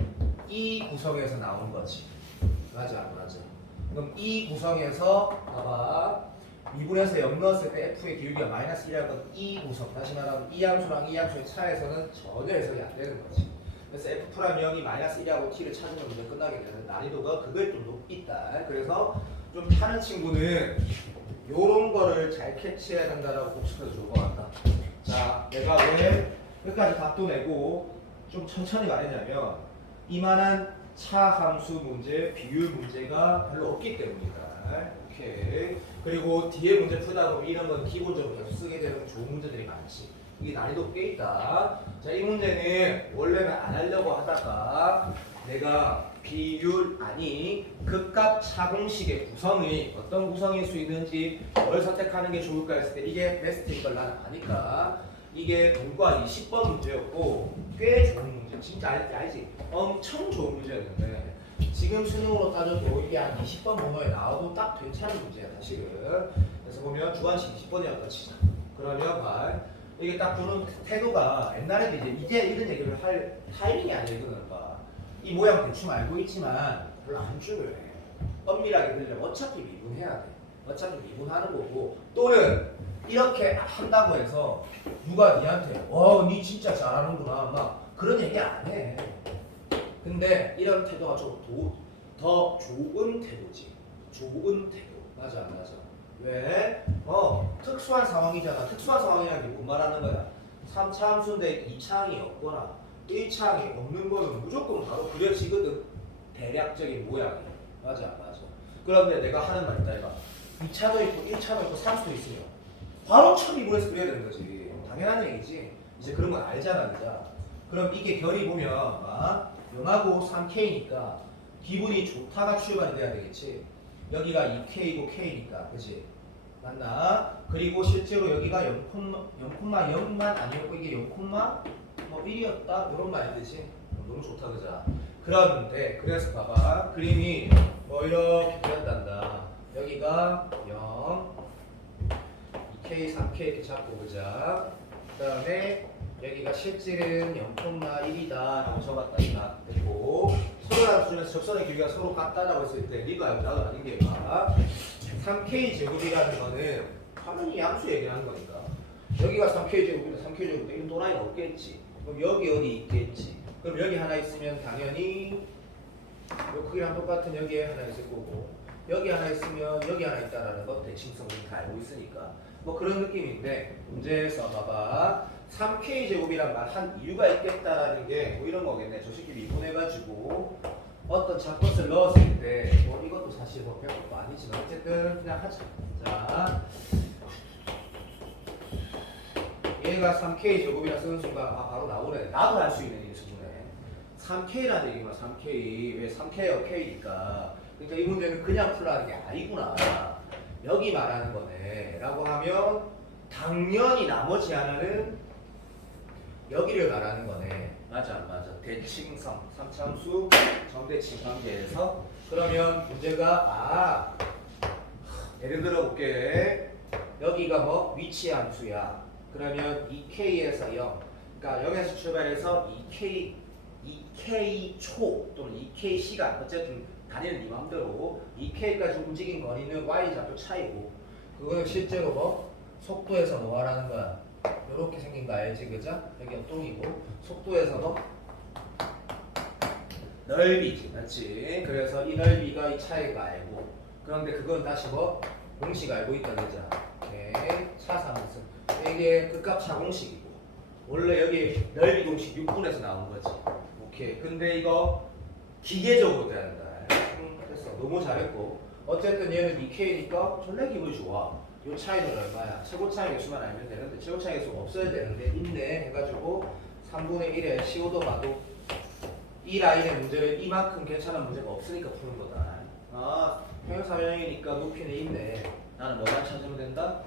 이 구성에서 나온 거지. 맞아 안 맞아? 그럼 이 구성에서 봐봐. 미분해서 0 넣었을 때 f의 기울기가 마이너스 1이라는 건 이 구성. 다시 말하면 이 함수랑 이 함수의 차에서는 전혀 해석이 안 되는 거지. 그래서 f 프라임 0이 마이너스 1하고 t를 찾으면 문제 끝나게 되는 난이도가 그거에 좀 있다. 그래서 좀 타는 친구는 요런 거를 잘 캐치해야 된다라고 꼭 시켜도 좋을 것 같다. 자, 내가 왜 끝까지 답도 내고 좀 천천히 말했냐면 이만한 차 함수 문제, 비율 문제가 별로 없기 때문이다. 오케이. 그리고 뒤에 문제 풀다 보면 이런 건 기본적으로 계속 쓰게 되는 좋은 문제들이 많지. 이게 난이도 꽤 있다. 자, 이 문제는 원래는 안 하려고 하다가 내가 비율 아니 극값 차공식의 구성이 어떤 구성일 수 있는지 뭘 선택하는 게 좋을까 했을 때 이게 베스트인 걸 나는 아니까 이게 본과 20번 문제였고 꽤 좋은 문제. 진짜 알지? 엄청 좋은 문제였는데 지금 수능으로 따져도 이게 한 20번 번호에 나와도 딱 괜찮은 문제야 사실은. 그래서 보면 주관식 20번이었다 치자. 그러면 봐. 이게 딱 주는 태도가 옛날에도 이제 이런 얘기를 할 타이밍이 아니야. 이거는 봐. 이 모양 대충 알고 있지만 별로 안 중요해. 엄밀하게 들려면 어차피 미분해야 돼. 어차피 미분하는 거고 또는 이렇게 한다고 해서 누가 니한테 니 진짜 잘하는구나 막 그런 얘기 안 해. 근데 이런 태도가 좀 더 좋은 태도지. 좋은 태도. 맞아 안 맞아? 왜? 특수한 상황이잖아. 특수한 상황이라는 게 뭔 말하는 거야? 3차 함수인데 2차항이 없거나 1차항이 없는 거는 무조건 바로 그려지거든. 대략적인 모양이. 맞아 안 맞아? 그런데 내가 하는 말 있다 이거. 2차도 있고 1차도 있고 3차도 있으면 바로 처음 미분해서 그려야 되는 거지. 당연한 얘기지. 이제 그런 건 알잖아 그자. 그럼 이게 결이 보면 0하고 3K니까 기분이 좋다가 출발이 돼야 되겠지. 여기가 2K고 K니까 그치? 맞나? 그리고 실제로 여기가 0,0만 아니었고 이게 0,1이었다 이런 말이지. 너무 좋다 그자. 그런데 그래서 봐봐 그림이 뭐 이렇게 그렸단다. 여기가 0 2K 3K 이렇게 잡고 그자. 그 다음에 여기가 실질은 0,1이다 라고 적었다 이나 되고 서로 함수면서 접선의 길이가 서로 같다라고 했을 때 니가 알고 나도 아닌 게 봐. 3K 제곱이라는 거는 당연히 양수 얘기하는 거니까 여기가 3K 제곱이다 3K 제곱 이런 또라이가 없겠지. 그럼 여기 어디 있겠지. 그럼 여기 하나 있으면 당연히 요 크기랑 똑같은 여기에 하나 있을 거고 여기 하나 있으면 여기 하나 있다라는 것 대칭성 우리 다 알고 있으니까 뭐 그런 느낌인데 문제에서 봐봐 3K 제곱이란 말 한 이유가 있겠다라는 게 뭐 이런 거겠네. 저 새끼 미분해가지고 어떤 잡것을 넣었을 때 뭐 이것도 사실 뭐 별것도 아니지만 어쨌든 그냥 하자. 자, 얘가 3K 제곱이라 쓰는 순간 바로 나오네. 나도 할 수 있는 이 수준에 3K라는 얘기만 3K 왜 3K가 K니까 그러니까 이 문제는 그냥 풀라는 게 아니구나. 여기 말하는 거네. 라고 하면 당연히 나머지 하나는 여기를 말하는 거네. 맞아 안 맞아? 대칭성 3차함수 정대칭 관계에서 그러면 문제가 예를 들어 볼게. 여기가 뭐 위치 함수야. 그러면 2k에서 0. 그러니까 0에서 출발해서 2k 초 또는 2k 시간 어쨌든 단위는 네 맘대로 2k까지 움직인 거리는 y 좌표 차이고 그거는 실제로 뭐 속도에서 뭐 하라는 거야. 이렇게 생긴 거 알지 그죠? 여기 엉덩이고 속도에서도 넓이지 맞지? 그래서 이 넓이가 이 차이가 알고 그런데 그건 다시 뭐 공식 알고 있다 그죠? 오케이 차삼수 이게 극값차 공식이고 원래 여기 넓이 공식 6분에서 나온 거지. 오케이 근데 이거 기계적으로 돼야 된다. 됐어 너무 잘했고 어쨌든 얘는 2K니까 존나 기분이 좋아. 요 차이는 얼마야? 최고 차이 개수만 알면 되는데 최고 차이 개수 없어야 되는데 있네 해가지고 3분의 1에 15도 봐도 이 라인의 문제는 이만큼 괜찮은 문제가 없으니까 푸는 거다. 평행사변형이니까 높이는 있네. 나는 뭐만 찾으면 된다?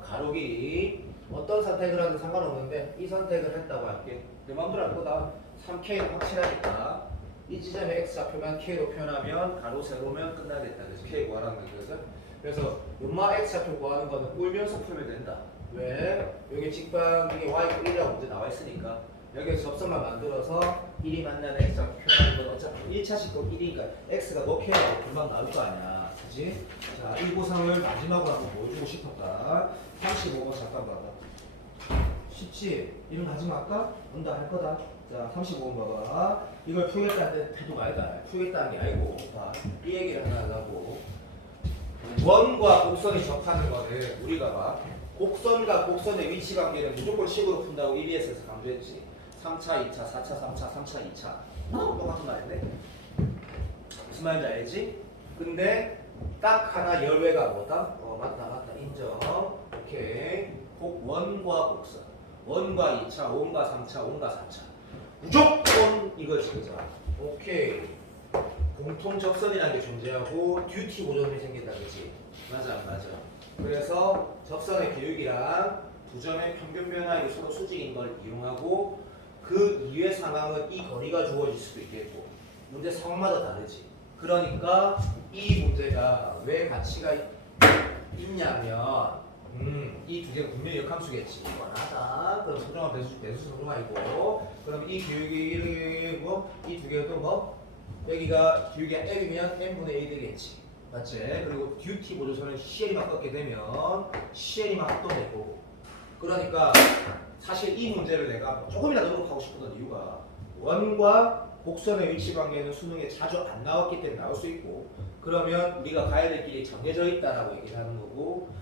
가로 길이 어떤 선택을 하든 상관없는데 이 선택을 했다고 할게. 내 마음대로 할 거다. 3K는 확실하니까 이 지점에 X좌표만 K로 표현하면 가로 세로면 끝나겠다. 그래서 K 구하라는 거죠. 그래서 음마 X좌표 구하는 거는 울면서 풀면 된다. 왜? 여기 직방 이게 Y가 1이라고 문제 나와 있으니까 여기에서 접선만 만들어서 1이 만나는 X좌표 표현하는 건 어차피 1차식 거 1이니까 X가 넣게라고 금방 나올 거 아니야. 그치? 자, 이 보상을 마지막으로 한번 보여주고 싶었다. 35번 잠깐 봐봐. 쉽지? 이름 가지 말까? 온다 할 거다. 자, 35번 봐봐. 이걸 풀겠다는 태도가 아니다. 풀겠다는 게 아니고, 자, 이 얘기를 하나 하려고. 원과 곡선이 접하는 거는 우리가 봐. 곡선과 곡선의 위치 관계는 무조건 식으로 푼다고 1ES에서 강조했지. 3차, 2차, 4차, 3차, 3차, 2차. 똑같은 말인데? 무슨 말인지 알지? 근데 딱 하나 열외가 뭐다? 맞다. 인정. 오케이. 원과 곡선. 원과 2차, 원과 3차, 원과 4차. 무조건 이거지, 그죠? 오케이. 공통 접선이라는 게 존재하고 듀티 보존이 생긴다, 그지? 맞아. 그래서 접선의 교육이랑 두 점의 평균 변화율이 서로 수직인 걸 이용하고 그 이외 상황은 이 거리가 주어질 수도 있겠고 문제 상황마다 다르지. 그러니까 이 문제가 왜 가치가 있냐면 이 두 개가 분명히 역함수겠지. 뻔하다. 그럼 소중한 배수 소중하고 그럼 이 교육이 이르고 이 두 개도 뭐 여기가 교육이 m이면 n분의 1 되겠지. 맞지? 그리고 듀티 보조선은 CL이만 꺾게 되면 CL이만 합동될 거고. 그러니까 사실 이 문제를 내가 조금이라도 노력하고 싶었던 이유가 원과 곡선의 위치 관계는 수능에 자주 안 나왔기 때문에 나올 수 있고 그러면 우리가 가야 될 길이 정해져 있다라고 얘기를 하는 거고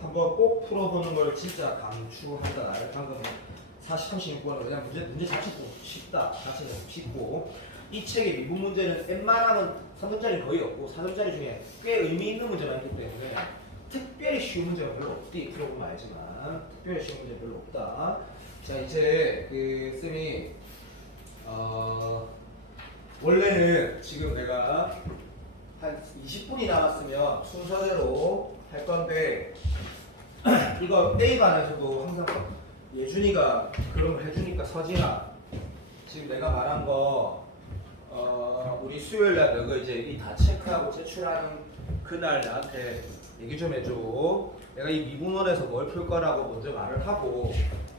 한번 꼭 풀어보는 걸 진짜 강추한다. 방금 40, 36번은 그냥 문제 자체도 쉽다. 자체가 쉽고 이 책의 미분 문제는 웬만하면 3점짜리 거의 없고 4점짜리 중에 꽤 의미 있는 문제가 있기 때문에 특별히 쉬운 문제가 별로 없디. 풀어보면 알지만 특별히 쉬운 문제 별로 없다. 자 이제 그 쌤이 원래는 지금 내가 한 20분이 남았으면 순서대로 할 건데 이거 네이버 안에서도 항상 예준이가 그런 걸 해주니까 서진아 지금 내가 말한 거 우리 수요일날 너가 이제 이 다 체크하고 제출하는 그날 나한테 얘기 좀 해줘. 내가 이 미분원에서 뭘 풀 거라고 먼저 말을 하고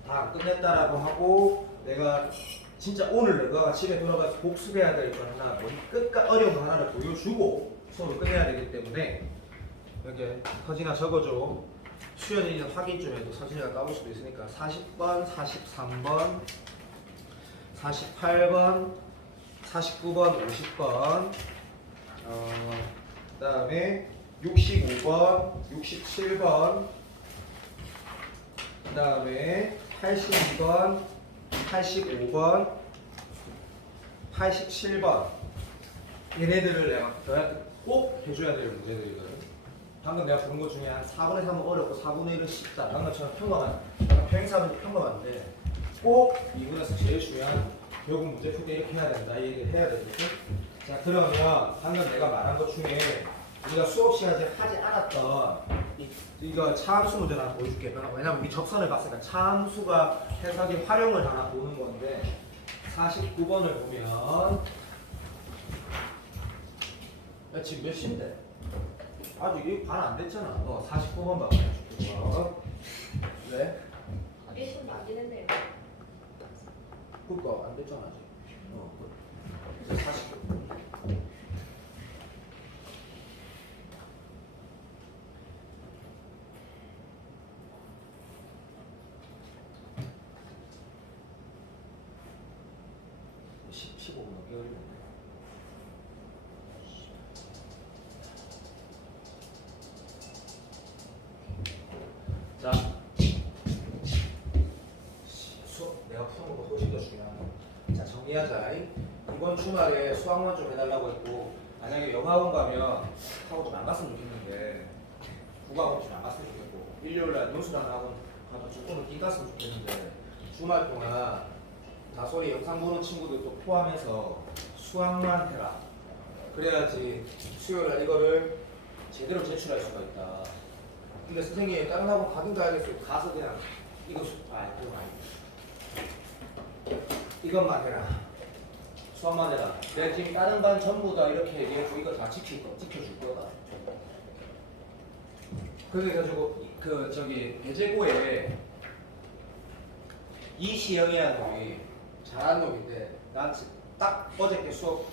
다 안 끝냈다라고 하고 내가 진짜 오늘 너가 집에 돌아가서 복습해야 될 거 하나 끝까 어려운 거 하나를 보여주고 수업을 끝내야 되기 때문에 이렇게 서진아 적어줘. 수연이는 확인 좀 해도 서진이가 까볼 수도 있으니까 40번, 43번, 48번, 49번, 50번, 그 다음에 65번, 67번, 그 다음에 82번, 85번, 87번 얘네들을 내가 너한테 꼭 해줘야 될 문제들이거든. 방금 내가 부른 것 중에 한 4분의 3은 어렵고 4분의 1은 쉽다. 방금처럼 평범한, 평행사분이 평범한데 꼭 미분에서 제일 중요한 결국 문제 풀 때 이렇게 해야 된다. 이 얘기를 해야 되거든. 자 그러면 방금 내가 말한 것 중에 우리가 수업 시간에 하지 않았던 이거 차함수 문제를 하나 보여줄게. 왜냐면 우리 접선을 봤으니까 차함수가 해석이 활용을 하나 보는 건데 49번을 보면 야, 지금 몇 시인데? 아직 이거 반 안 됐잖아. 49번 봐. 왜? 1분 남긴 했네요. 그니까 안 됐잖아 아직. 49번. 뭐 15분 넘게 걸리는데. 자, 수업 내가 푸는 것보다 훨씬 더 중요하네. 자, 정리하자. 이번 주말에 수학만 좀 해달라고 했고, 만약에 영화원 가면 하고 좀 안 갔으면 좋겠는데, 국어학원 좀 안 갔으면 좋겠고, 일요일날 논술하는 학원 가도 조금은 긴 갔으면 좋겠는데, 주말 동안 다소리 영상 보는 친구들도 포함해서 수학만 해라. 그래야지 수요일날 이거를 제대로 제출할 수가 있다. 근데 선생님 다른 학원 가긴 가야겠어요. 가서 그냥 이거 그거 아니 이것만 해라. 수업만 해라. 내가 지금 다른 반 전부 다 이렇게 얘기해주고 이거 다 지켜줄 거다. 그래가지고 그 저기 배재고에 이시영이라는 놈이 잘하는 놈인데 난 딱 어저께 수업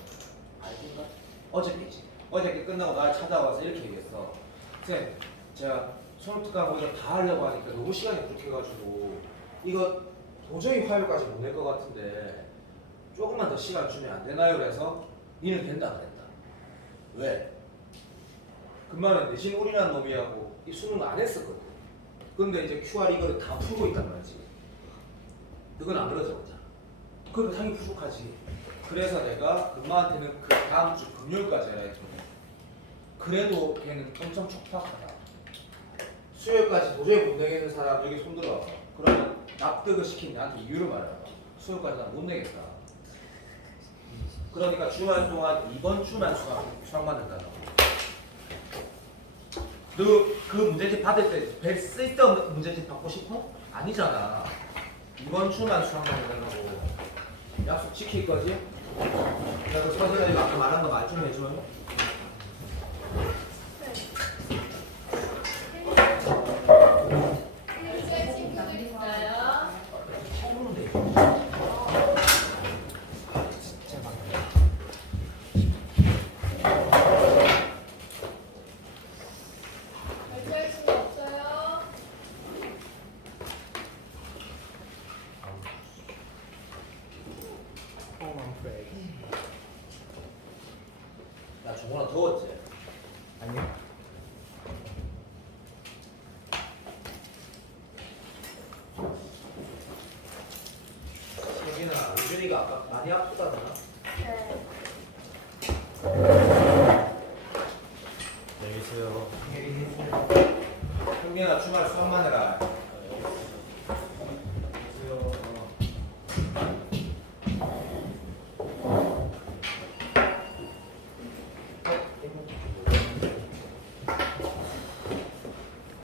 알겠나? 어저께지. 어저께 끝나고 날 찾아와서 이렇게 얘기했어. 쌤, 제가 손톱가고 이거 다 하려고 하니까 너무 시간이 부족해가지고 이거 도저히 화요일까지 못 낼 것 같은데 조금만 더 시간 주면 안 되나요? 그래서 니는 된다 그랬다. 왜? 금방에 내신 올이라는 놈이하고 이 수능 안 했었거든. 근데 이제 QR 이거를 다 풀고 있단 말이지. 그건 안 그러잖아. 그럼 당연히 부족하지. 그래서 내가 금마한테는 그 다음 주 금요일까지 해라 했거든. 그래도 걔는 엄청 촉박하다. 수요일까지 도저히 못 내겠는 사람 여기 손들어. 그러면 납득을 시킨 나한테 이유를 말해봐. 수요일까지 난 못 내겠다. 그러니까 주말 동안 이번 주만 수학만 된다고. 너 그 문제집 받을 때 쓸데없는 문제집 받고 싶어? 아니잖아. 이번 주만 수학만 된다고. 약속 지킬 거지? 내가 그 서준이가 아까 말한 거 말 좀 해줘. 나 정원아 더웠지? 아니요. 여기나 우준이가 아까 많이 아프다더라. 네. 여기 있어요. 형민아 주말 수업만 해라.